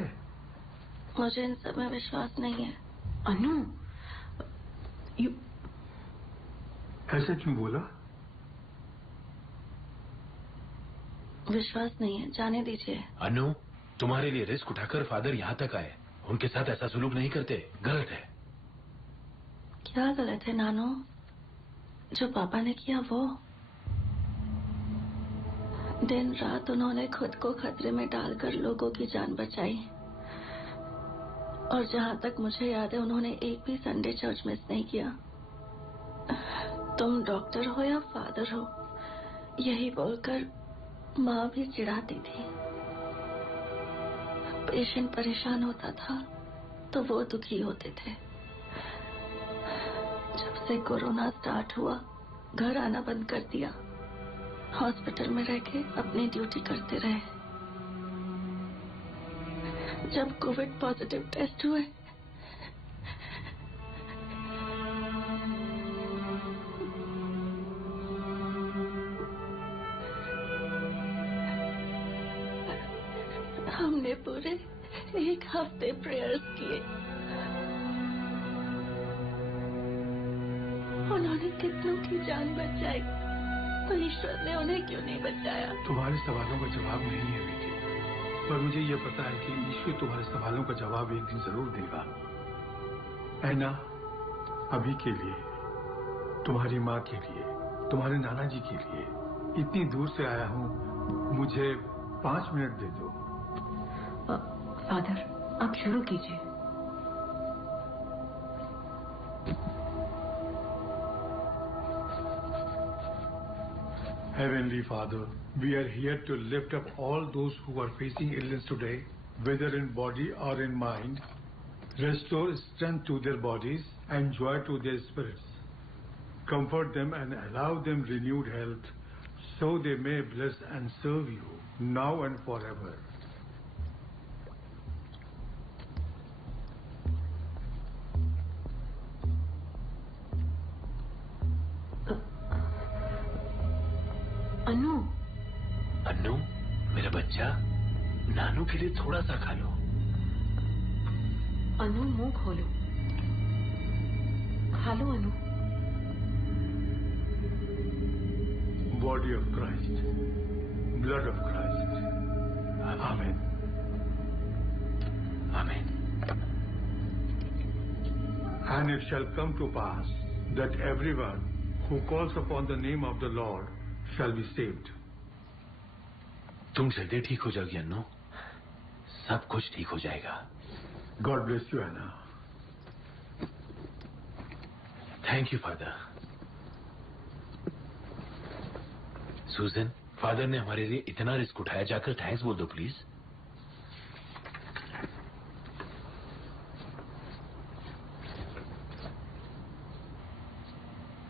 मुझे इन सब में विश्वास नहीं है। अनु, ऐसे क्यों बोला? विश्वास नहीं है, जाने दीजिए। अनु, तुम्हारे लिए रिस्क उठाकर फादर यहाँ तक आए। उनके साथ ऐसा सुलूक नहीं करते, गलत है। क्या गलत है नानो? जो पापा ने किया वो। दिन रात उन्होंने खुद को खतरे में डालकर लोगों की जान बचाई। और जहाँ तक मुझे याद है उन्होंने एक भी संडे चर्च मिस नहीं किया। तुम डॉक्टर हो या फादर हो, यही बोलकर माँ भी चिढ़ाती थी। पेशेंट परेशान होता था तो वो दुखी होते थे। जब से कोरोना स्टार्ट हुआ, घर आना बंद कर दिया। हॉस्पिटल में रह के अपनी ड्यूटी करते रहे। जब कोविड पॉजिटिव टेस्ट हुए, हमने पूरे 1 हफ्ते प्रेयर्स किए। उन्होंने कितनों की जान बचाई, तो ईश्वर ने उन्हें क्यों नहीं बचाया? तुम्हारे सवालों का जवाब नहीं है बेटी, पर मुझे यह पता है कि ईश्वर तुम्हारे सवालों का जवाब एक दिन जरूर देगा। ऐना, अभी के लिए, तुम्हारी माँ के लिए, तुम्हारे नाना जी के लिए इतनी दूर से आया हूँ, मुझे 5 मिनट दे दो। फादर, आप शुरू कीजिए। Heavenly Father, we are here to lift up all those who are facing illness today, whether in body or in mind. Restore strength to their bodies and joy to their spirits. Comfort them and allow them renewed health, so they may bless and serve you now and forever. अनु, अनु, मेरा बच्चा, नानू के लिए थोड़ा सा खा लो। अनु, मुंह खोलो, खा लो अनु। Body of Christ, blood of Christ. Amen. Amen. And it shall come to pass that everyone who calls upon the name of the Lord shall be saved. तुम जल्दी ठीक हो जाओगी अन्नू, सब कुछ ठीक हो जाएगा। God bless you, Anna. Thank you father. सूजन, फादर ने हमारे लिए इतना रिस्क उठाया, जाकर थैंक्स बोल दो प्लीज।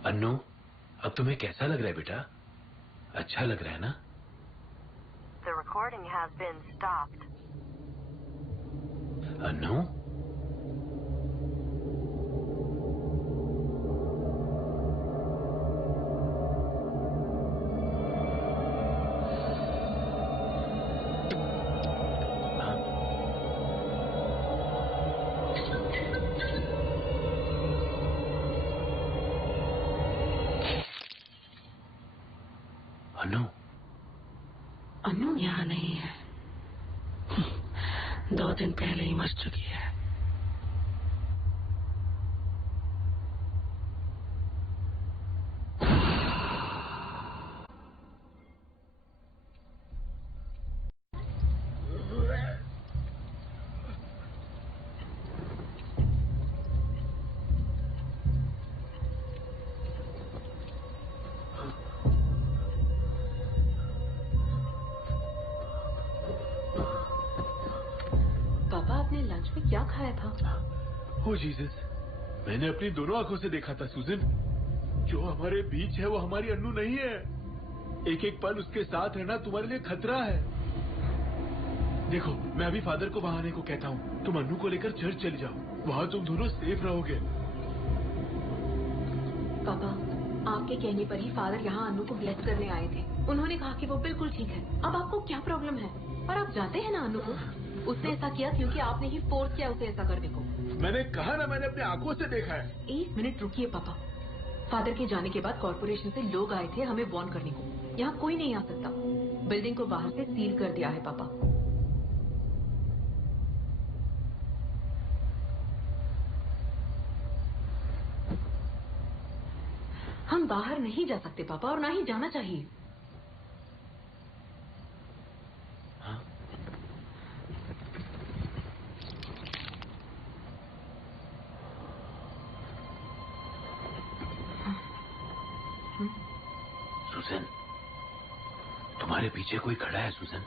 अन्नू, अब तुम्हें कैसा लग रहा है बेटा? अच्छा लग रहा है ना? The recording has been stopped. Annu, Annu, अनु यहाँ नहीं है, 2 दिन पहले ही मर चुकी है। पापा, आपने लंच में क्या खाया था? ओ जीसस, मैंने अपनी दोनों आंखों से देखा था सूजन। जो हमारे बीच है वो हमारी अन्नू नहीं है। एक एक पल उसके साथ रहना तुम्हारे लिए खतरा है। देखो, मैं अभी फादर को वहां आने को कहता हूँ, तुम अन्नू को लेकर चर्च चली जाओ, वहां तुम दोनों सेफ रहोगे। पापा, आपके कहने पर ही फादर यहाँ अनु को ब्लेस करने आए थे। उन्होंने कहा कि वो बिल्कुल ठीक है। अब आपको क्या प्रॉब्लम है? और आप जानते हैं ना अनु को, उसने ऐसा किया क्योंकि आपने ही फोर्स किया उसे ऐसा करने को। मैंने कहा ना, मैंने अपनी आंखों से देखा है। 1 मिनट रुकिए पापा। फादर के जाने के बाद कॉर्पोरेशन से लोग आए थे हमें वार्न करने को। यहाँ कोई नहीं आ सकता। बिल्डिंग को बाहर से सील कर दिया है पापा। हम बाहर नहीं जा सकते पापा, और ना ही जाना चाहिए। सुजन, तुम्हारे पीछे कोई खड़ा है सुजन।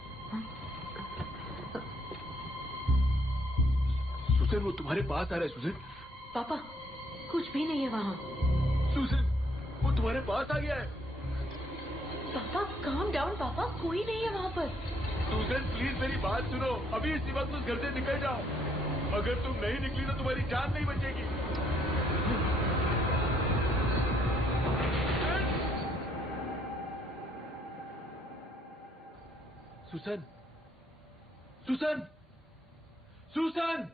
सुजन, वो तुम्हारे पास आ रहा है सुजन। पापा, कुछ भी नहीं है वहाँ। सुजन, वो तुम्हारे पास आ गया है। पापा, काम डाउन पापा, कोई नहीं है वहाँ पर। सुजन, प्लीज मेरी बात सुनो, अभी इसी वक्त उस घर से निकल जाओ। अगर तुम नहीं निकली तो तुम्हारी जान नहीं बचेगी। सुसन, सुसन, सुसन!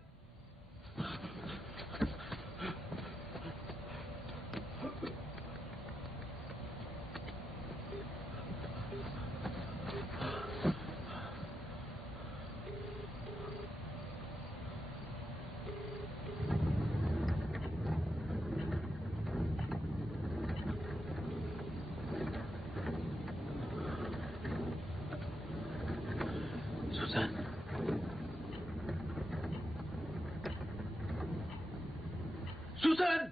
सुसन!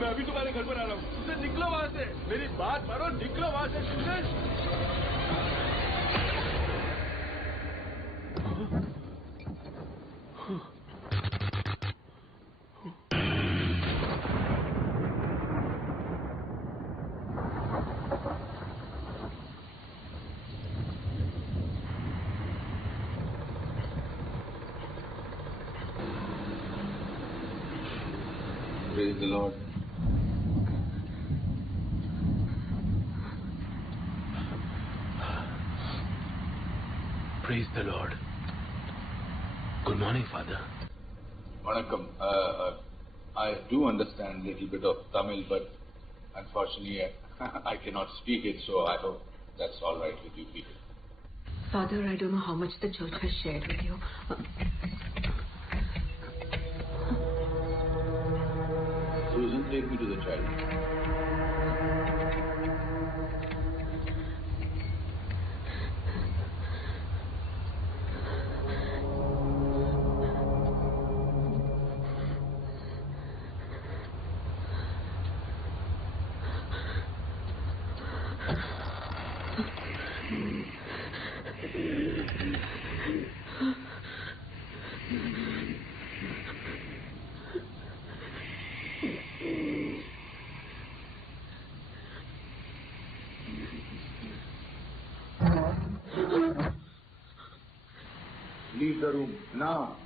मैं अभी तुम्हारे घर पर आ रहा हूँ। सुसन, निकलो वहां से। मेरी बात मानो, निकलो वहां से Susan. Praise the Lord. Praise the Lord. Good morning, Father. Vanakkam. I do understand a little bit of Tamil, but unfortunately I cannot speak it, so I hope that's all right with you people. Father, I don't know how much the church has shared with you. Susan, take me to the child. Leave the room now.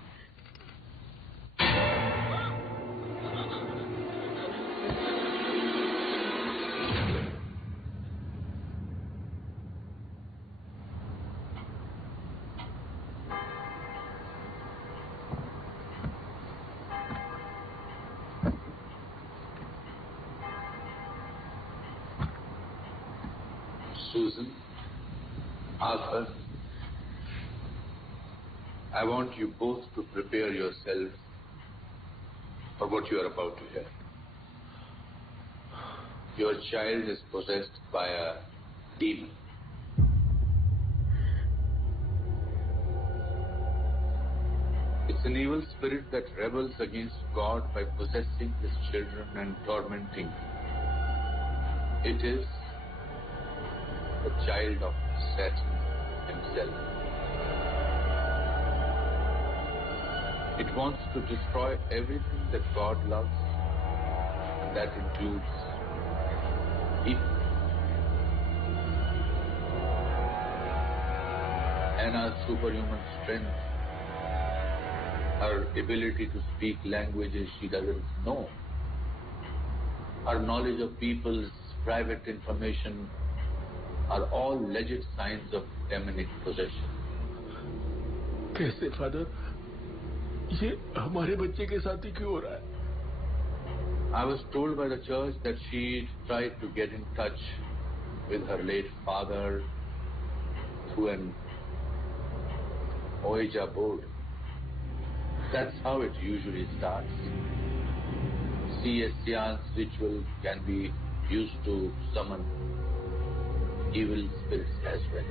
Susan, Arthur, I want you both to prepare yourselves for what you are about to hear. Your child is possessed by a demon. It's an evil spirit that rebels against God by possessing his children and tormenting them. It is the child of Satan himself. It wants to destroy everything that God loves, and that includes people. Anna's superhuman strength, her ability to speak languages she doesn't know, her knowledge of people's private information are all legit signs of demonic possession. कैसे father? ये हमारे बच्चे के साथ ही क्यों हो रहा है? I was told by the church that she tried to get in touch with her late father through an Ouija board. That's how it usually starts. See, a seance ritual can be used to summon evil spirits as well.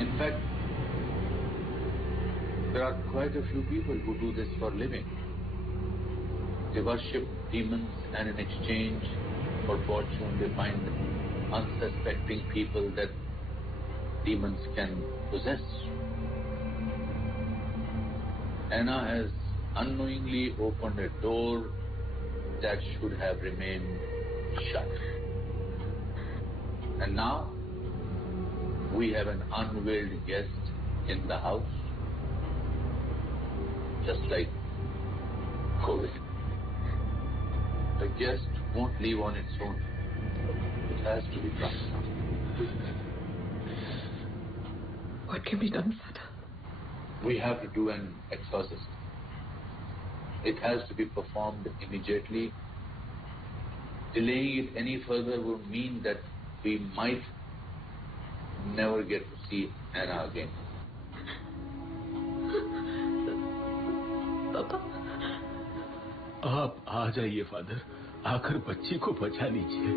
In fact, there are quite a few people who do this for a living. They worship demons, and in exchange for fortune they find unsuspecting people that demons can possess. Anna has unknowingly opened a door that should have remained shut. And now we have an unveiled guest in the house, just like COVID. The guest won't leave on its own. It has to be brought. What can be done, Father? We have to do an exorcism. It has to be performed immediately. Delaying it any further would mean that we might never get to see Anna again. पापा, आप आ जाइए father, आकर बच्ची को बचा लीजिए.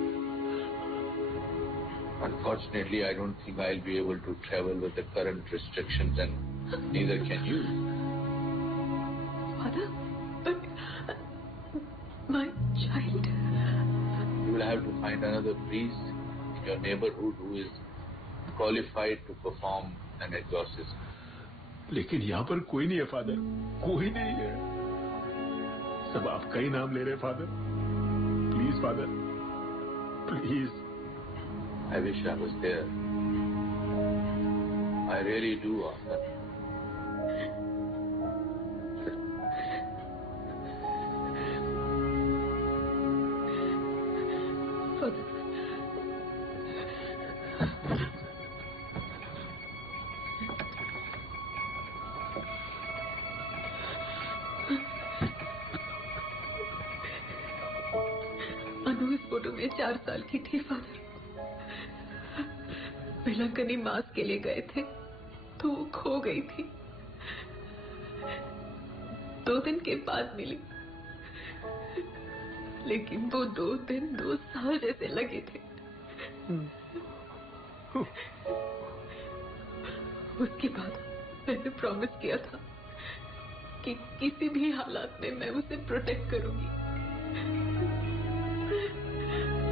Unfortunately, I don't think I'll be able to travel with the current restrictions, and neither can you. Father, but my child. You will have to find another priest in your neighborhood who is qualified to perform an exorcism. लेकिन यहाँ पर कोई नहीं है father, कोई नहीं है. सब आपका ही नाम ले रहे father. Please father, please. I wish I was there. I really do, Arthur. Photo में 4 साल की थी फादर। बिलंकनी मास के लिए गए थे तो वो खो गई थी। 2 दिन के बाद मिली, लेकिन वो 2 दिन 2 साल जैसे लगे थे। उसके बाद मैंने प्रॉमिस किया था कि किसी भी हालात में मैं उसे प्रोटेक्ट करूंगी।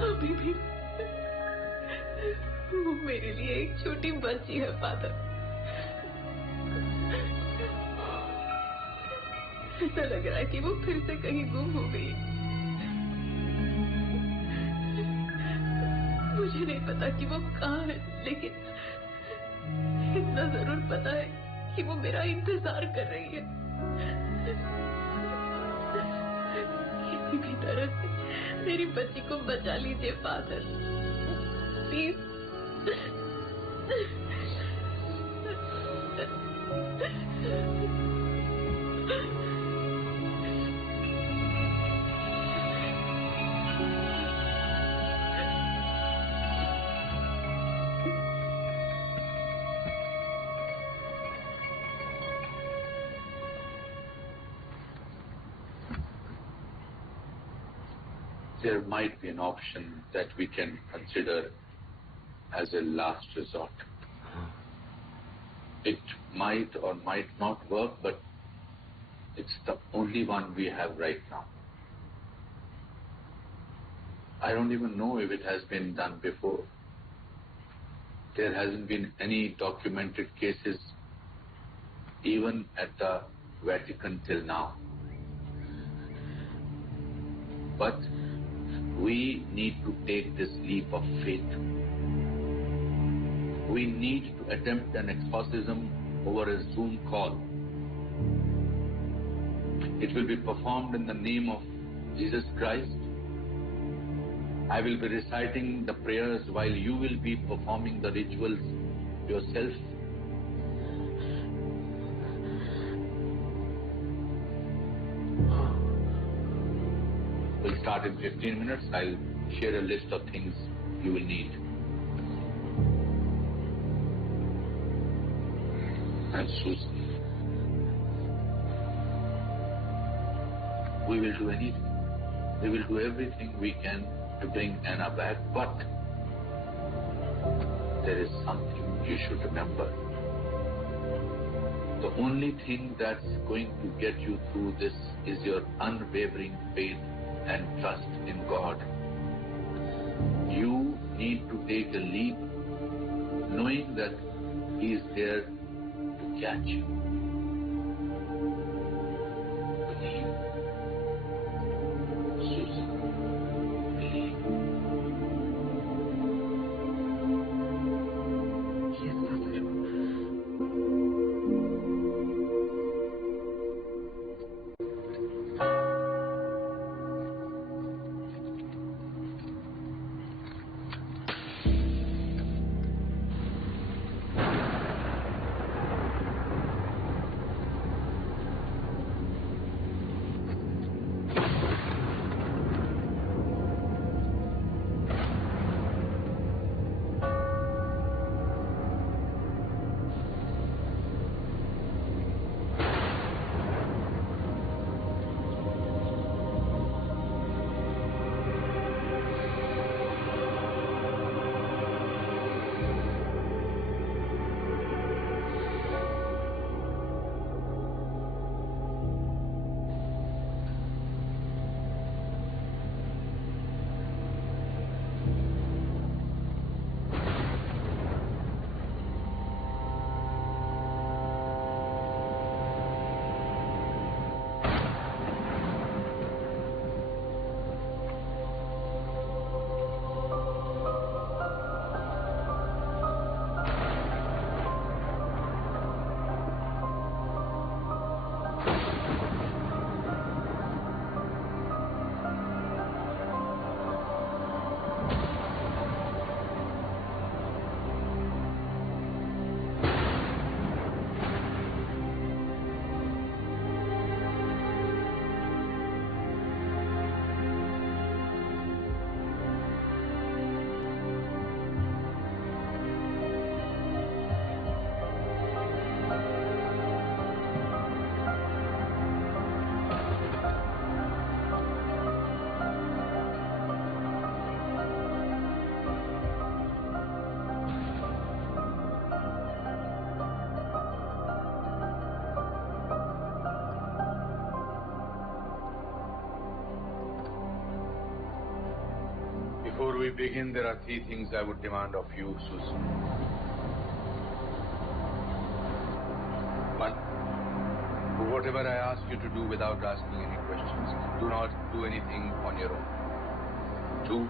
अभी भी वो मेरे लिए एक छोटी बच्ची है फादर। ऐसा लग रहा है कि वो फिर से कहीं गुम हो गई। मुझे नहीं पता कि वो कहाँ है, लेकिन इतना जरूर पता है कि वो मेरा इंतजार कर रही है। किसी भी तरह से मेरी बच्ची को बचा लीजिए father, please. There might be an option that we can consider as a last resort. It might or might not work, but it's the only one we have right now. I don't even know if it has been done before. There hasn't been any documented cases even at the Vatican till now. But we need to take this leap of faith. We need to attempt an exorcism over a Zoom call. It will be performed in the name of Jesus Christ. I will be reciting the prayers while you will be performing the rituals yourself. We'll start in 15 minutes. I'll share a list of things you will need. And Susan, we will do anything. We will do everything we can to bring Anna back, but there is something you should remember. The only thing that's going to get you through this is your unwavering faith and trust in God. You need to take a leap knowing that He is there to catch you. Believe. Susan, believe. Yes, Father. we begin, there are 3 things I would demand of you, Susan. 1. Whatever I ask you to do without asking any questions, do not do anything on your own. 2.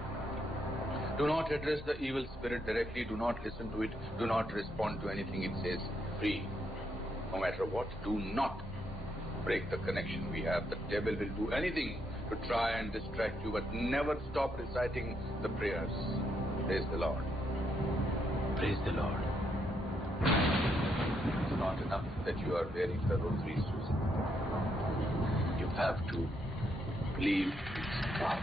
Do not address the evil spirit directly. Do not listen to it. Do not respond to anything it says. 3. No matter what, do not break the connection we have. The devil will do anything to try and distract you, but never stop reciting the prayers. Praise the Lord. Praise the Lord. It's not enough that you are wearing the rosary, Susan. You have to believe God.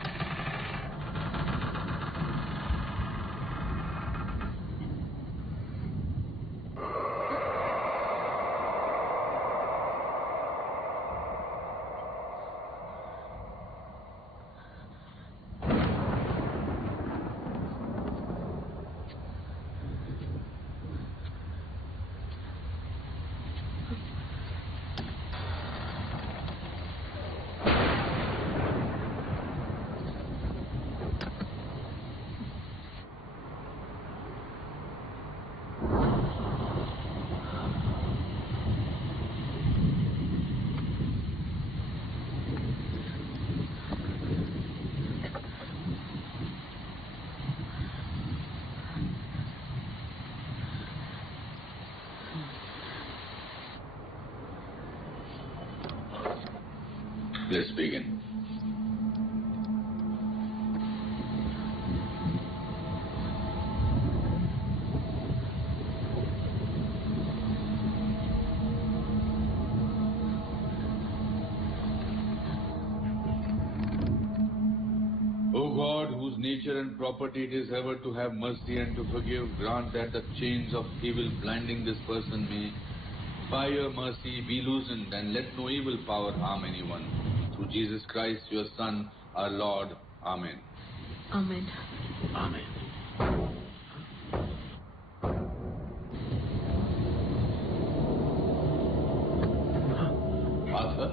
Let's begin. O God, whose nature and property it is ever to have mercy and to forgive, grant that the chains of evil blinding this person may, by your mercy, be loosened, and let no evil power harm anyone. Through Jesus Christ, your Son, our Lord. Amen. Amen. Amen. Arthur,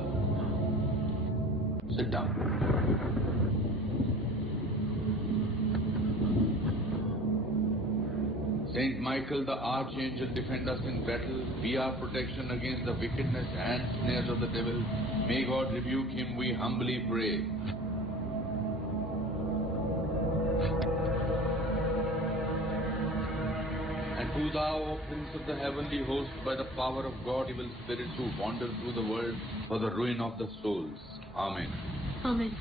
sit down. Saint Michael, the Archangel, defend us in battle. Be our protection against the wickedness and snares of the devil. May God rebuke him, we humbly pray. And do thou, O Prince of the heavenly host, by the power of God, evil spirits who wander through the world for the ruin of the souls. Amen. Amen.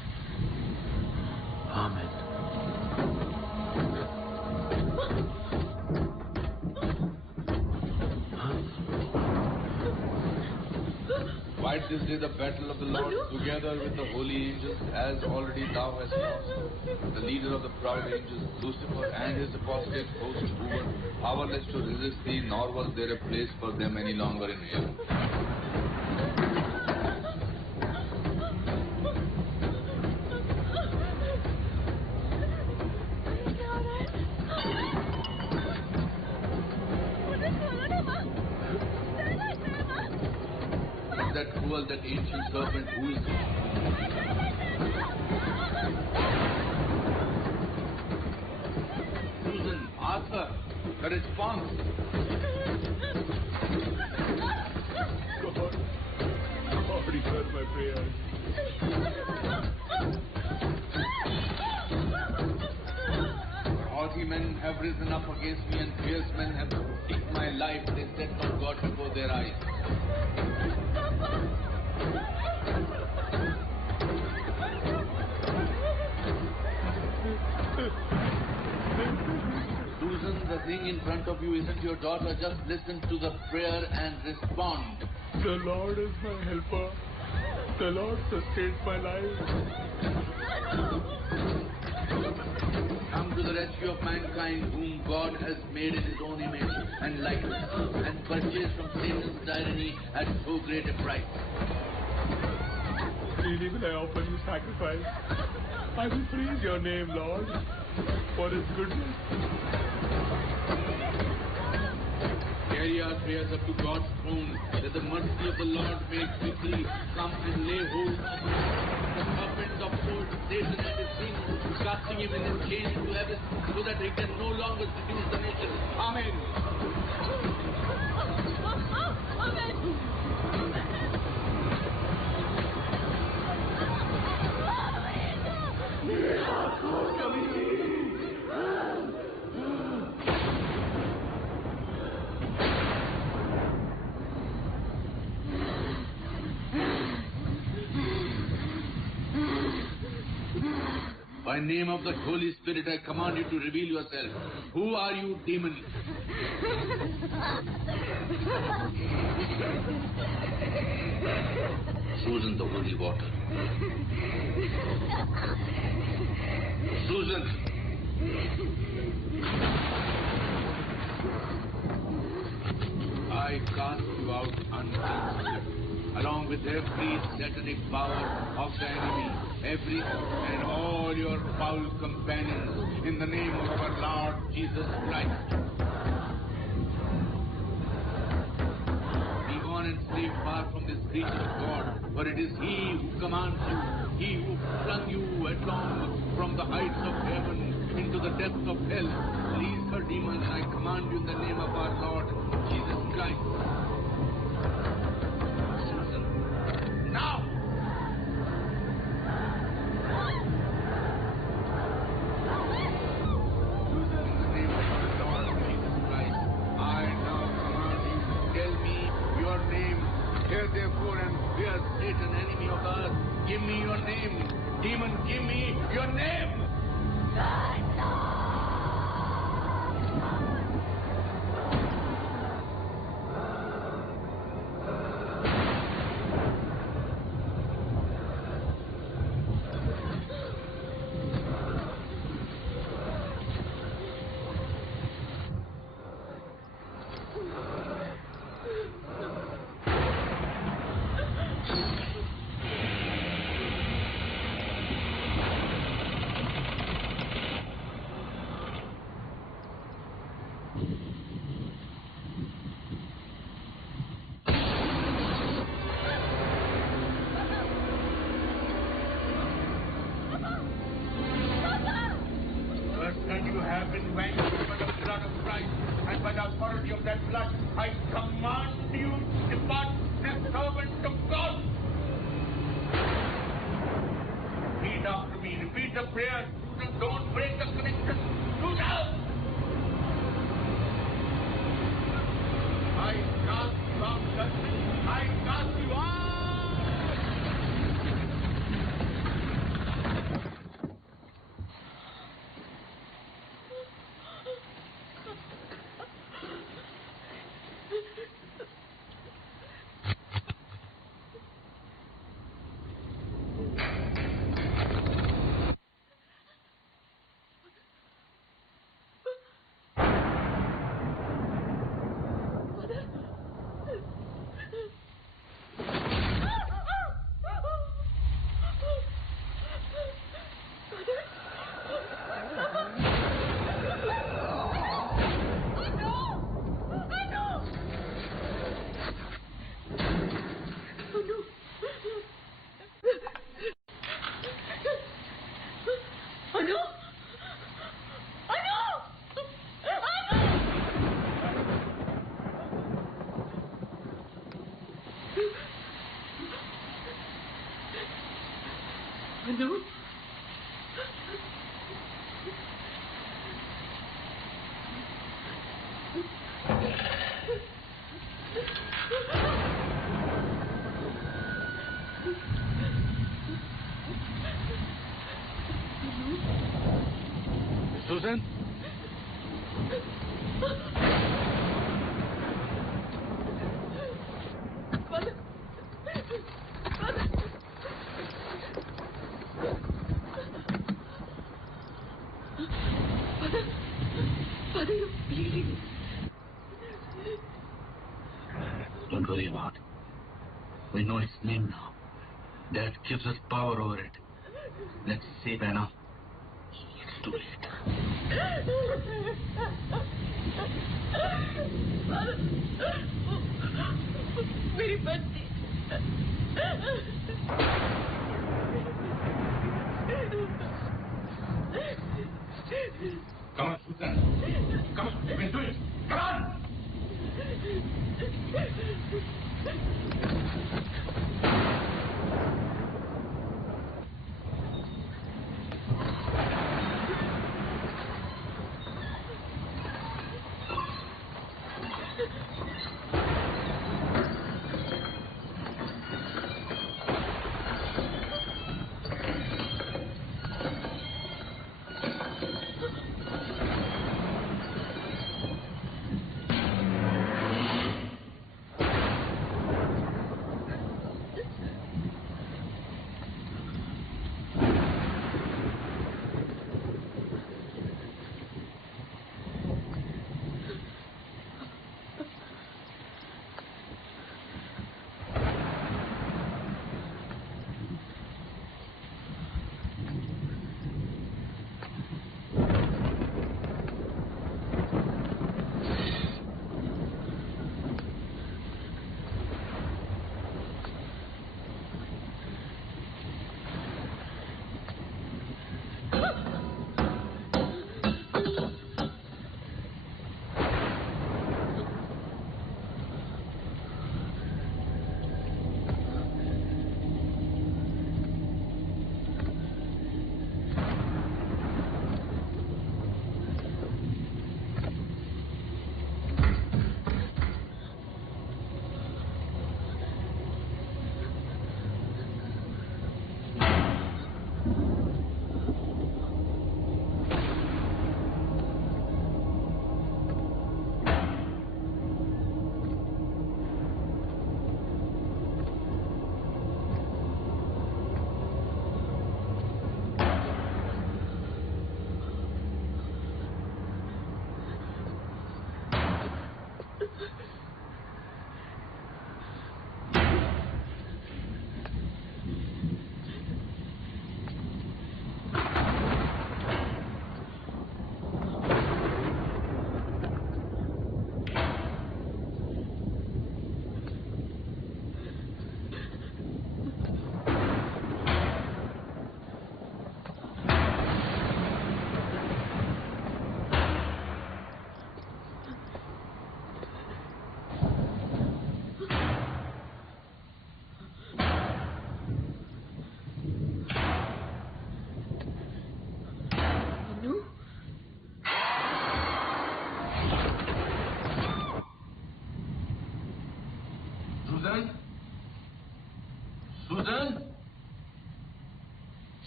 Amen. Fight this day the battle of the Lord together with the holy angels, as already thou hast lost the leader of the proud angels, Lucifer, and his apostate host, who were powerless to resist thee, nor was there a place for them any longer in hell. That cruel, that ancient serpent, who is it? Susan, Arthur, the response. God, heard my prayers. Haughty men have risen up against me, and fierce men have taken my life. They set not God before their eyes. Susan, the thing in front of you isn't your daughter. Just listen to the prayer and respond. The Lord is my helper. The Lord sustains my life. Come to the rescue of mankind, whom God has made in his own image and likeness, and purchased from Satan's tyranny at so great a price. Freely will I offer you sacrifice. I will praise your name, Lord, for his goodness. carry our prayers up to God's throne, that the mercy of the Lord may quickly come and lay hold of the serpent of old Satan and his demons, casting him in his chains into heaven, so that he can no longer seduce the nation. Amen. By name of the Holy Spirit, I command you to reveal yourself. Who are you, demon? Susan, the holy water. Susan! I cast you out unclean, along with every satanic power of the enemy, every and all your foul companions, in the name of our Lord Jesus Christ. Be gone and stay far from this creature of God, for it is He who commands you, He who flung you headlong from the heights of heaven into the depths of hell. Leave her, demons, I command you in the name of our Lord Jesus Christ. Susan, now! Susan, in the name of our Lord Jesus Christ, I now command you, tell me your name. Hear therefore and fear Satan, enemy of earth. Give me your name. Demon, give me your name. Susan? Father, you're bleeding. Don't worry about it. We know its name now. That gives us power over it. Let's save Anna. It's too late. मेरी बच्ची। Come on, Susan. Come on, you can do it. Come on.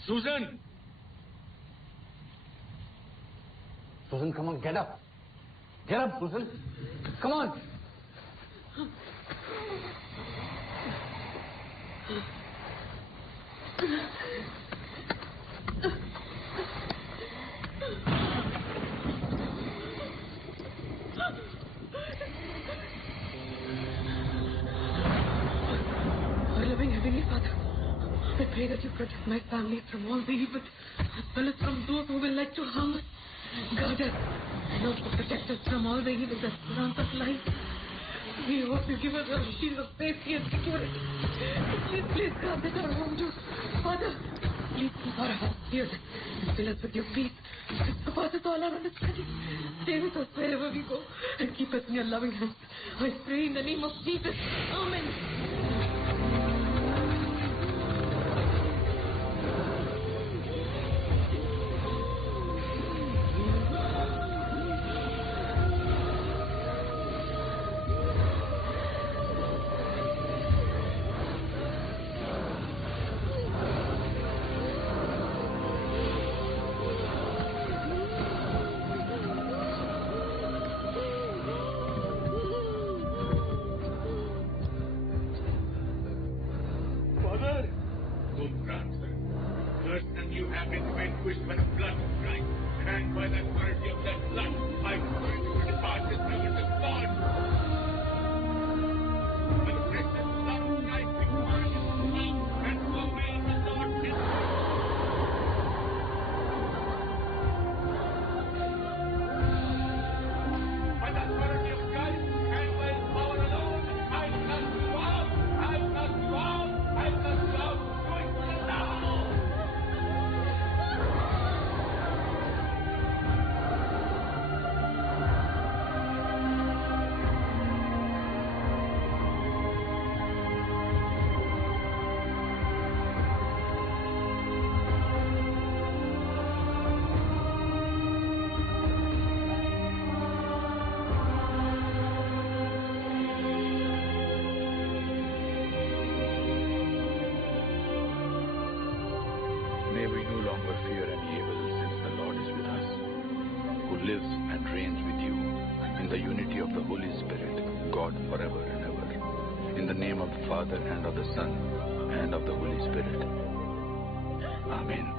Susan! Susan, come on, get up. Get up, Susan. Come on. Our loving Heavenly Father, I pray that you protect my family from all the evil, as well as from those who will like to harm us. Guard us, and also protect us from all the evil that surrounds us life. We hope you give us a shield of safety and security. Please guard us our home too. Father, please keep our hearts pure and fill us with your peace. Surpasses all our understanding. Stay with us wherever we go and keep us in your loving hands. I pray in the name of Jesus. Amen. longer fear any evil, since the Lord is with us, who lives and reigns with you in the unity of the Holy Spirit, God forever and ever. In the name of the Father, and of the Son, and of the Holy Spirit. Amen.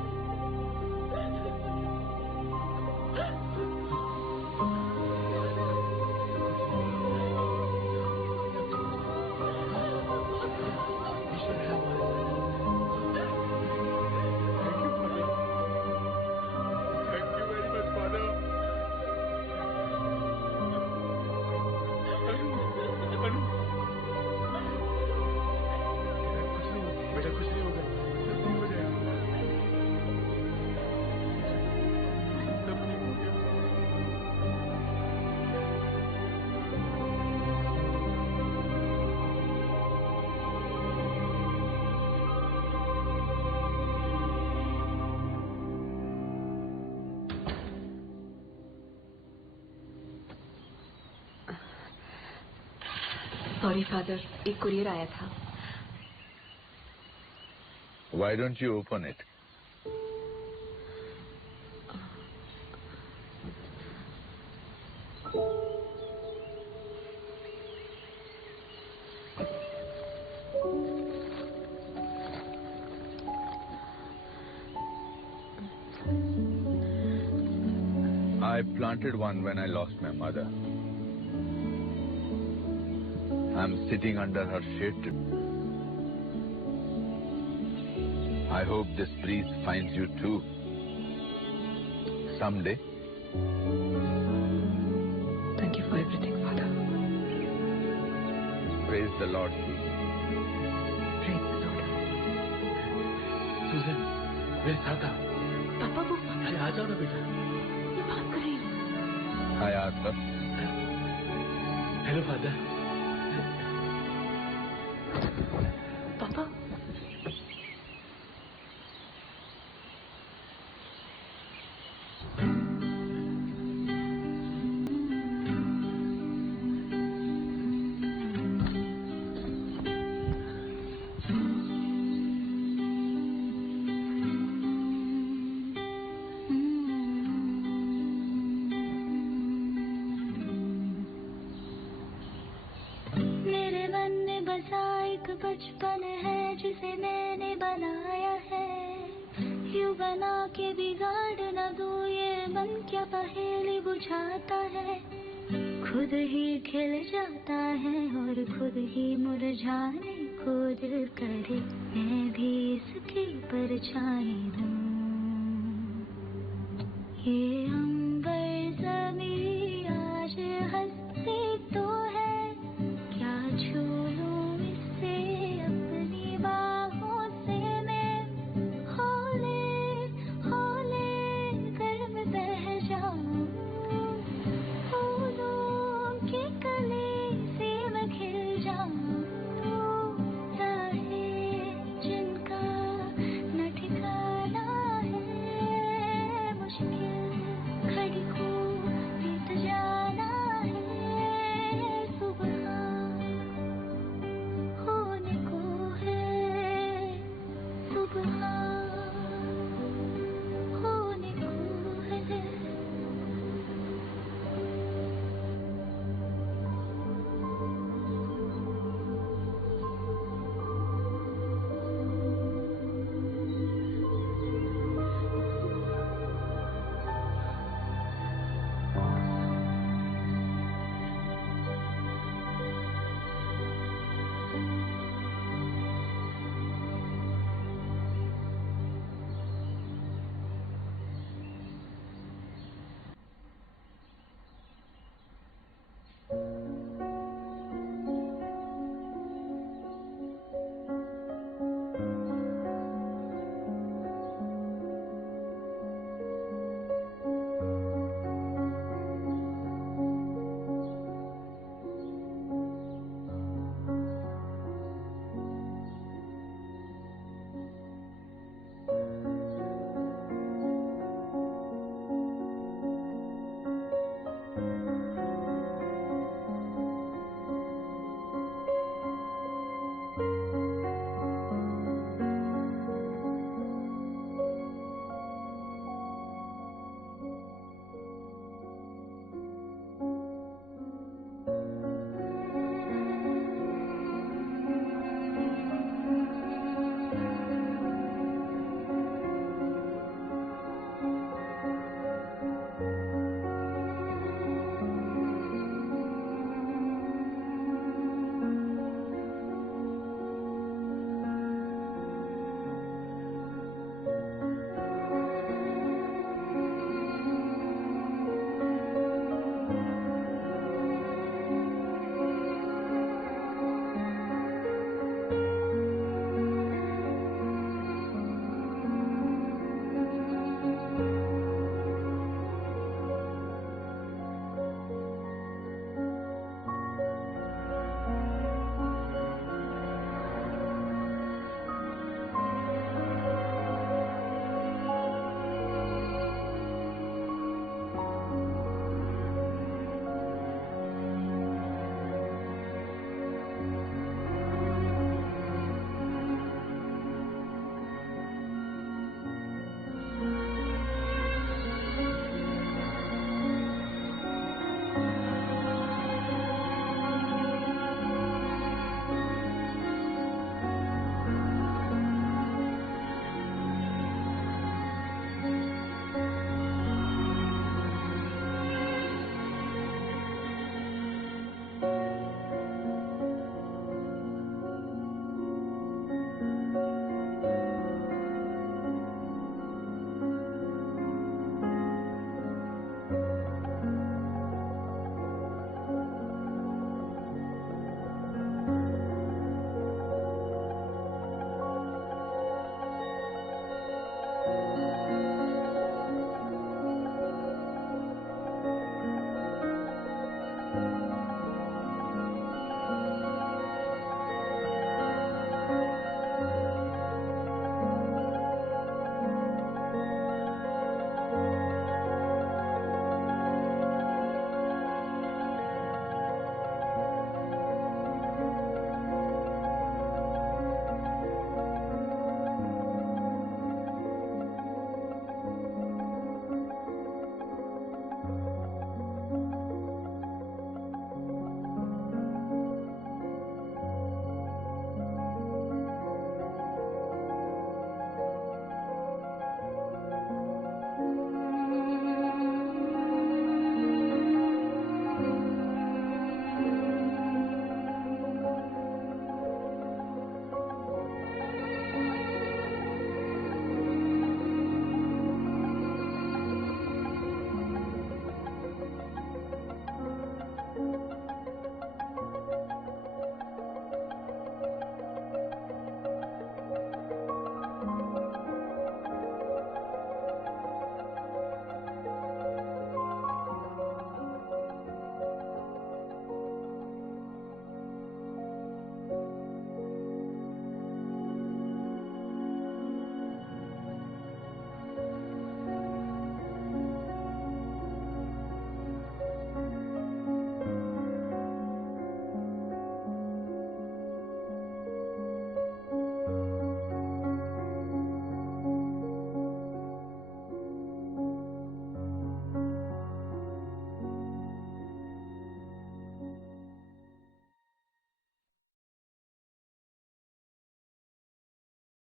Sorry father, एक courier आया था. Why don't you open it? I planted one when I lost my mother. I'm sitting under her shade. I hope this breeze finds you too. Someday. Thank you for everything, Father. Praise the Lord. Praise the Lord. सुजन, मेरे साथ आओ. पापा वो अरे आ जाओ ना बेटा. ये बात कर रही है. Hi, Arthur. Hello father. पापा. बचपन है जिसे मैंने बनाया है, यूं बना के बिगाड़ न दूं, ये मन क्या पहेली बुझाता है. खुद ही खिल जाता है और खुद ही मुरझाने को दिल